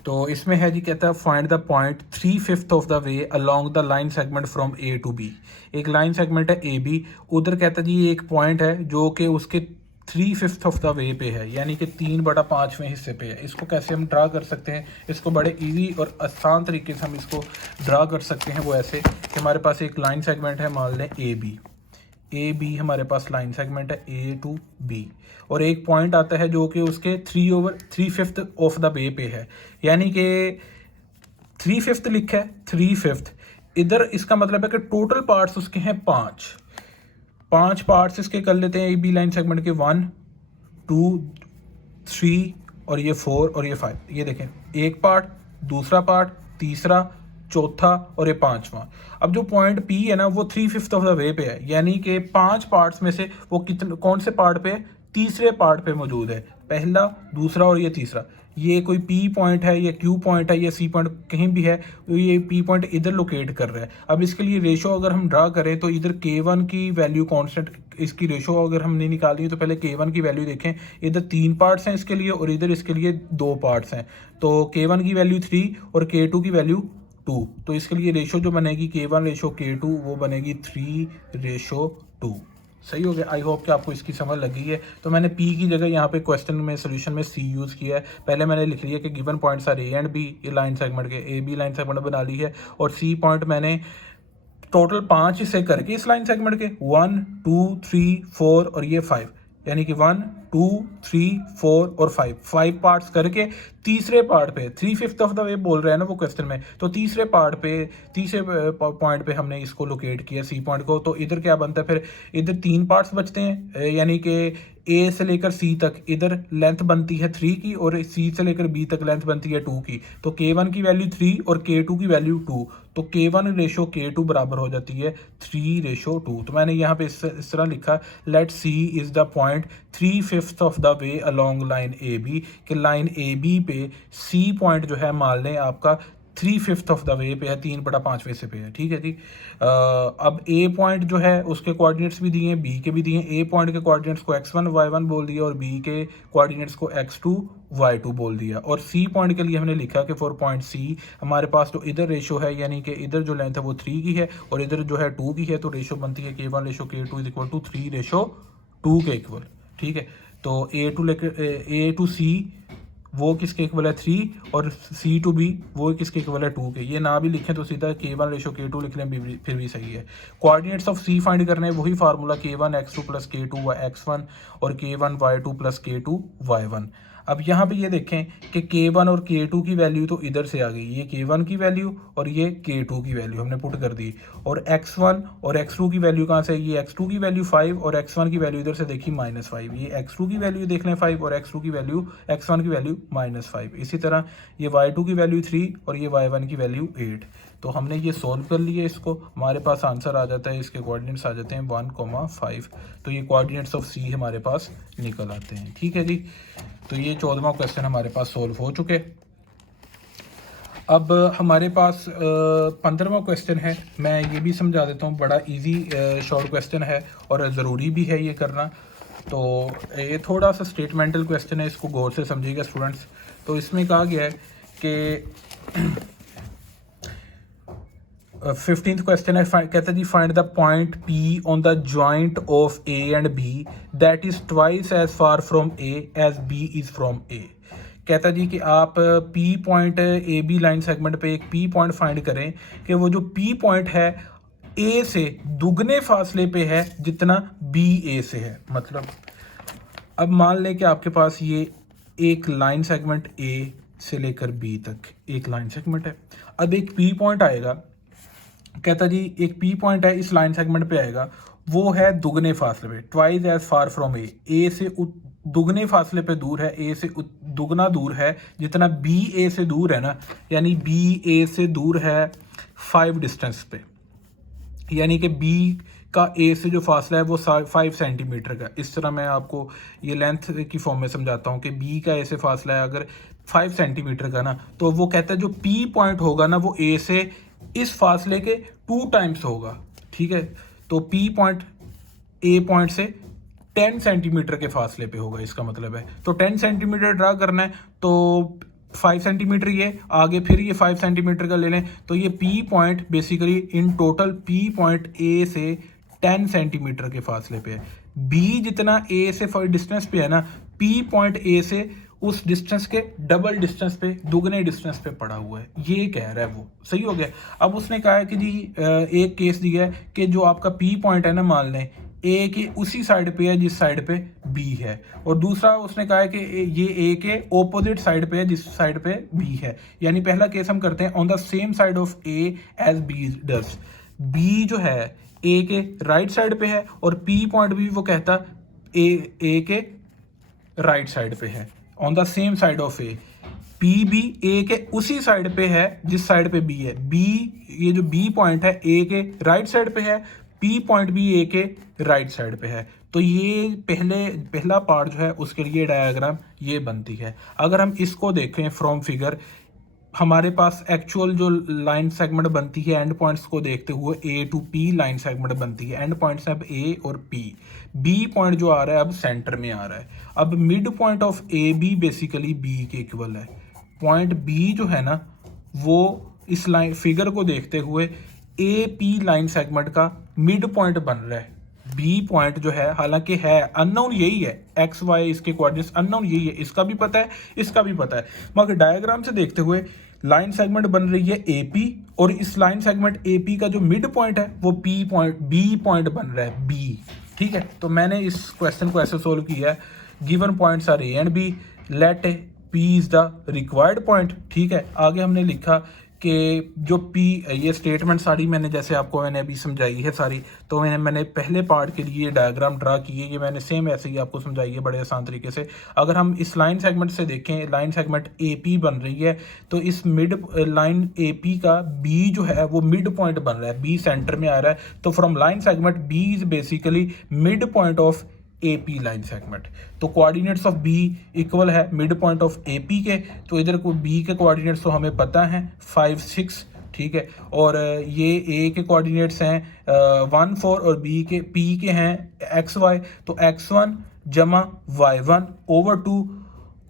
तो इसमें है जी, कहता है find the point 3/5 of the way along the line segment from A to B. एक लाइन सेगमेंट है ए बी, उधर कहता है जी ये एक पॉइंट है जो कि उसके 3/5 ऑफ द वे पे है, यानी कि 3/5वें हिस्से पे है। इसको कैसे हम ड्रा कर सकते हैं, इसको बड़े इजी और आसान तरीके से हम इसको ड्रा कर सकते हैं। वो ऐसे कि हमारे पास एक लाइन सेगमेंट है, मान लें ए बी हमारे पास लाइन सेगमेंट है ए टू बी, और एक पॉइंट आता है जो कि उसके 3/5 ऑफ द वे पे है, यानी कि 3/5 लिखा है, 3/5 इधर, इसका मतलब है कि टोटल पार्ट्स उसके हैं 5 पार्ट्स इसके कर लेते हैं ए बी लाइन सेगमेंट के, 1 2 3 और ये 4 और ये 5। ये देखें, एक पार्ट, दूसरा पार्ट, तीसरा, चौथा और ये 5वां। अब जो पॉइंट पी है ना वो 3/5 ऑफ द वे पे है, यानी कि 5 पार्ट्स में से वो कितने, कौन से पार्ट पे है, तीसरे पार्ट पे मौजूद है, पहला, दूसरा और ये तीसरा। ये कोई पी पॉइंट है, ये क्यू पॉइंट है, ये सी पॉइंट कहीं भी है, तो ये पी पॉइंट इधर लोकेट कर रहा है। अब इसके लिए रेशो अगर हम ड्रा करें तो इधर k1 की वैल्यू कांस्टेंट, इसकी रेशो अगर हमने निकाली है तो पहले k1 की वैल्यू देखें। इधर 3 पार्ट्स हैं इसके लिए और इधर इसके लिए 2 पार्ट्स हैं, तो k1 की वैल्यू 3 और k2 की वैल्यू 2। तो इसके लिए रेशो जो बनेगी k1:k2 वो बनेगी 3:2। सही हो गया। आई होप कि आपको इसकी समझ लगी है। तो मैंने पी की जगह यहाँ पे क्वेश्चन में सोल्यूशन में सी यूज़ किया है। पहले मैंने लिख लिया कि given points are A and B, ये लाइन सेगमेंट के ए बी लाइन सेगमेंट बना ली है, और सी पॉइंट मैंने टोटल 5 हिस्से करके इस लाइन सेगमेंट के 1 2 3 4 और ये 5, यानी कि 1 2, 3, 4 और 5 पार्ट्स करके तीसरे पार्ट पे 3/5 ऑफ द वे बोल रहे हैं ना वो क्वेश्चन में, तो तीसरे पॉइंट पे हमने इसको लोकेट किया सी पॉइंट को। तो इधर क्या बनता है फिर, इधर 3 पार्ट्स बचते हैं, यानी कि ए से लेकर सी तक इधर लेंथ बनती है 3 की और सी से लेकर बी तक लेंथ बनती है 2 की। तो K1 की वैल्यू 3 और K2 की वैल्यू 2, तो K1 रेशो K2 बराबर हो जाती है 3:2। तो मैंने यहाँ पे इस तरह लिखा, let C is the point 3/5 of the way along line A B, कि लाइन ए बी पे सी पॉइंट जो है मान लें आपका 3/5 ऑफ द वे पे है, 3/5 वैसे पे है, ठीक है जी। अब ए पॉइंट जो है उसके कोऑर्डिनेट्स भी दिए हैं, बी के भी दिए हैं। ए पॉइंट के कोऑर्डिनेट्स को x1 y1 बोल दिया और बी के कोऑर्डिनेट्स को x2 y2 बोल दिया। और सी पॉइंट के लिए हमने लिखा कि फॉर पॉइंट सी हमारे पास जो इधर रेशो है, यानी कि इधर जो लेंथ है वो 3 की है और इधर जो है 2 की है, तो रेशो बनती है K1:K2 = 3:2 के इक्वल, ठीक है। तो A to C वो किसके इक्वल है 3 और C to B वो किसके इक्वल है 2 के। ये ना भी लिखें तो सीधा K1:K2 लिख लें फिर भी सही है। कोऑर्डिनेट्स ऑफ C फाइंड करने हैं, वही फार्मूला K1x2 + K2 x1 और K1y2 + K2 y1। अब यहाँ पे ये देखें कि K1 और K2 की वैल्यू तो इधर से आ गई, ये K1 की वैल्यू और ये K2 की वैल्यू हमने पुट कर दी। और x1 और x2 की वैल्यू कहाँ से, ये x2 की वैल्यू 5 और x1 की वैल्यू इधर से देखी -5। ये x2 की वैल्यू देख लें 5 और x1 की वैल्यू -5। इसी तरह ये y2 की वैल्यू 3 और ये y1 की वैल्यू 8। तो हमने ये सोल्व कर लिया इसको, हमारे पास आंसर आ जाता है, इसके कोऑर्डिनेट्स आ जाते हैं 1,5। तो ये कोऑर्डिनेट्स ऑफ सी हमारे पास निकल आते हैं, ठीक है जी। तो ये 14वां क्वेश्चन हमारे पास सोल्व हो चुके। अब हमारे पास 15वां क्वेश्चन है, मैं ये भी समझा देता हूँ, बड़ा इजी शॉर्ट क्वेश्चन है और ज़रूरी भी है ये करना। तो ये थोड़ा सा स्टेटमेंटल क्वेश्चन है, इसको गौर से समझिएगा स्टूडेंट्स। तो इसमें कहा गया है कि 15th क्वेश्चन है, कहता है जी find the point P on the joint of A and B that is twice as far from A as B is from A। कहता जी कि आप P point A B line segment पे एक P पॉइंट फाइंड करें कि वो जो P पॉइंट है A से दुगने फासले पे है जितना B A से है। मतलब अब मान लें कि आपके पास ये एक लाइन सेगमेंट A से लेकर B तक एक लाइन सेगमेंट है। अब एक P पॉइंट आएगा, कहता जी एक P पॉइंट है इस लाइन सेगमेंट पे आएगा, वो है दुगने फासले पे, ट्वाइस एज फार फ्रॉम ए से दुगने फासले पे दूर है, ए से दुगना दूर है जितना B A से दूर है ना, यानी B A से दूर है 5 डिस्टेंस पे, यानी कि B का A से जो फासला है वो 5 सेंटीमीटर का। इस तरह मैं आपको ये लेंथ की फॉर्म में समझाता हूँ कि B का A से फासला है अगर 5 सेंटीमीटर का ना, तो वो कहता है जो P पॉइंट होगा ना वो A से इस फासले के 2 टाइम्स होगा, ठीक है। तो P पॉइंट A पॉइंट से 10 सेंटीमीटर के फासले पे होगा, इसका मतलब है। तो 10 सेंटीमीटर ड्रा करना है तो 5 सेंटीमीटर ये आगे, फिर ये 5 सेंटीमीटर का ले लें, तो ये P point basically in total P point A से 10 सेंटीमीटर के फासले पे है। B जितना A से डिस्टेंस पे है ना, P पॉइंट A से उस डिस्टेंस के डबल डिस्टेंस पे, दुगने डिस्टेंस पे पड़ा हुआ है, ये कह रहा है वो। सही हो गया। अब उसने कहा है कि जी एक केस दिया है कि जो आपका P पॉइंट है ना, मान लें A के उसी साइड पे है जिस साइड पे B है, और दूसरा उसने कहा है कि ये A के ऑपोजिट साइड पे है जिस साइड पे B है। यानी पहला केस हम करते हैं on the same side of A as B does. B जो है A के राइट साइड पे है और P पॉइंट भी वो कहता A के राइट साइड पे है, on the same side of A. P भी A के उसी साइड पे है जिस साइड पे B है। B ये जो B पॉइंट है A के राइट साइड पे है, P पॉइंट भी A के राइट साइड पे है। तो ये पहला पार्ट जो है उसके लिए डायग्राम ये बनती है। अगर हम इसको देखें फ्रॉम फिगर, हमारे पास एक्चुअल जो लाइन सेगमेंट बनती है एंड पॉइंट्स को देखते हुए A to P line segment बनती है। एंड पॉइंट्स हैं अब A और P। B पॉइंट जो आ रहा है अब सेंटर में आ रहा है। अब mid point of AB basically B के इक्वल है। पॉइंट B जो है ना वो इस लाइन फिगर को देखते हुए AP लाइन सेगमेंट का मिड पॉइंट बन रहा है। B पॉइंट जो है हालांकि है अननोन, यही है एक्स वाई इसके कोऑर्डिनेट्स अननोन यही है, इसका भी पता है इसका भी पता है, मगर डायग्राम से देखते हुए लाइन सेगमेंट बन रही है AP और इस लाइन सेगमेंट AP का जो मिड पॉइंट है वो B पॉइंट बन रहा है B। ठीक है, तो मैंने इस क्वेश्चन को ऐसे सोल्व किया है given points are A and B, let P is the required point. ठीक है, आगे हमने लिखा कि जो पी, ये स्टेटमेंट सारी मैंने अभी समझाई है सारी, तो मैंने पहले पार्ट के लिए डायग्राम ड्रा किए, ये मैंने सेम ऐसे ही आपको समझाई है बड़े आसान तरीके से। अगर हम इस लाइन सेगमेंट से देखें, लाइन सेगमेंट ए पी बन रही है, तो इस मिड लाइन ए पी का बी जो है वो मिड पॉइंट बन रहा है, बी सेंटर में आ रहा है, तो from line segment B is basically mid point of A P line segment. तो कोऑर्डिनेट्स ऑफ बी इक्वल है mid point of A P के, तो इधर को बी के कोऑर्डिनेट्स तो हमें पता हैं 5, 6। ठीक है, और ये ए के कोऑर्डिनेट्स हैं 1, 4 और बी के पी के हैं XY, तो X1 जमा Y1 ओवर 2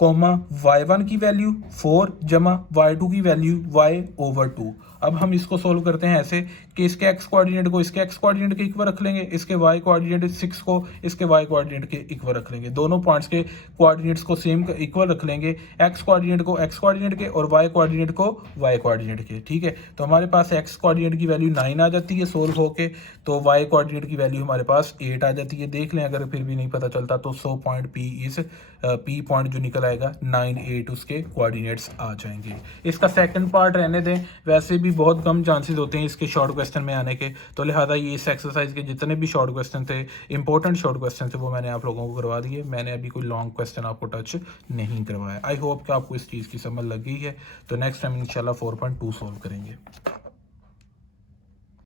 कोमा Y1 की वैल्यू 4 जमा Y2 की वैल्यू Y ओवर 2। अब हम इसको सोल्व करते हैं ऐसे कि इसके x कोऑर्डिनेट को इसके x कोऑर्डिनेट के इक्वल रख लेंगे, इसके y कोऑर्डिनेट 6 को इसके y कोऑर्डिनेट के इक्वल रख लेंगे, दोनों पॉइंट्स के कोऑर्डिनेट्स को सेम इक्वल रख लेंगे, x कोऑर्डिनेट को x कोऑर्डिनेट के और y कोऑर्डिनेट को y कोऑर्डिनेट के। ठीक है, तो हमारे पास x कोऑर्डिनेट की वैल्यू 9 आ जाती है सोल्व होके, तो y कोऑर्डिनेट की वैल्यू हमारे पास 8 आ जाती है। देख लें अगर फिर भी नहीं पता चलता तो 100 पॉइंट p पॉइंट जो निकल आएगा 9, 8 उसके कोऑर्डिनेट्स आ जाएंगे। इसका सेकंड पार्ट रहने दें, वैसे भी बहुत कम चांसेस होते हैं इसके शॉर्ट क्वेश्चन में आने के, तो लिहाजा ये इस एक्सरसाइज के जितने भी शॉर्ट क्वेश्चन थे, इंपॉर्टेंट शॉर्ट क्वेश्चन थे, वो मैंने आप लोगों को करवा दिए। मैंने अभी कोई लॉन्ग क्वेश्चन आपको टच नहीं करवाया। आई होप कि आपको इस चीज़ की समझ लग गई है। तो नेक्स्ट टाइम इंशाल्लाह 4.2 सॉल्व करेंगे।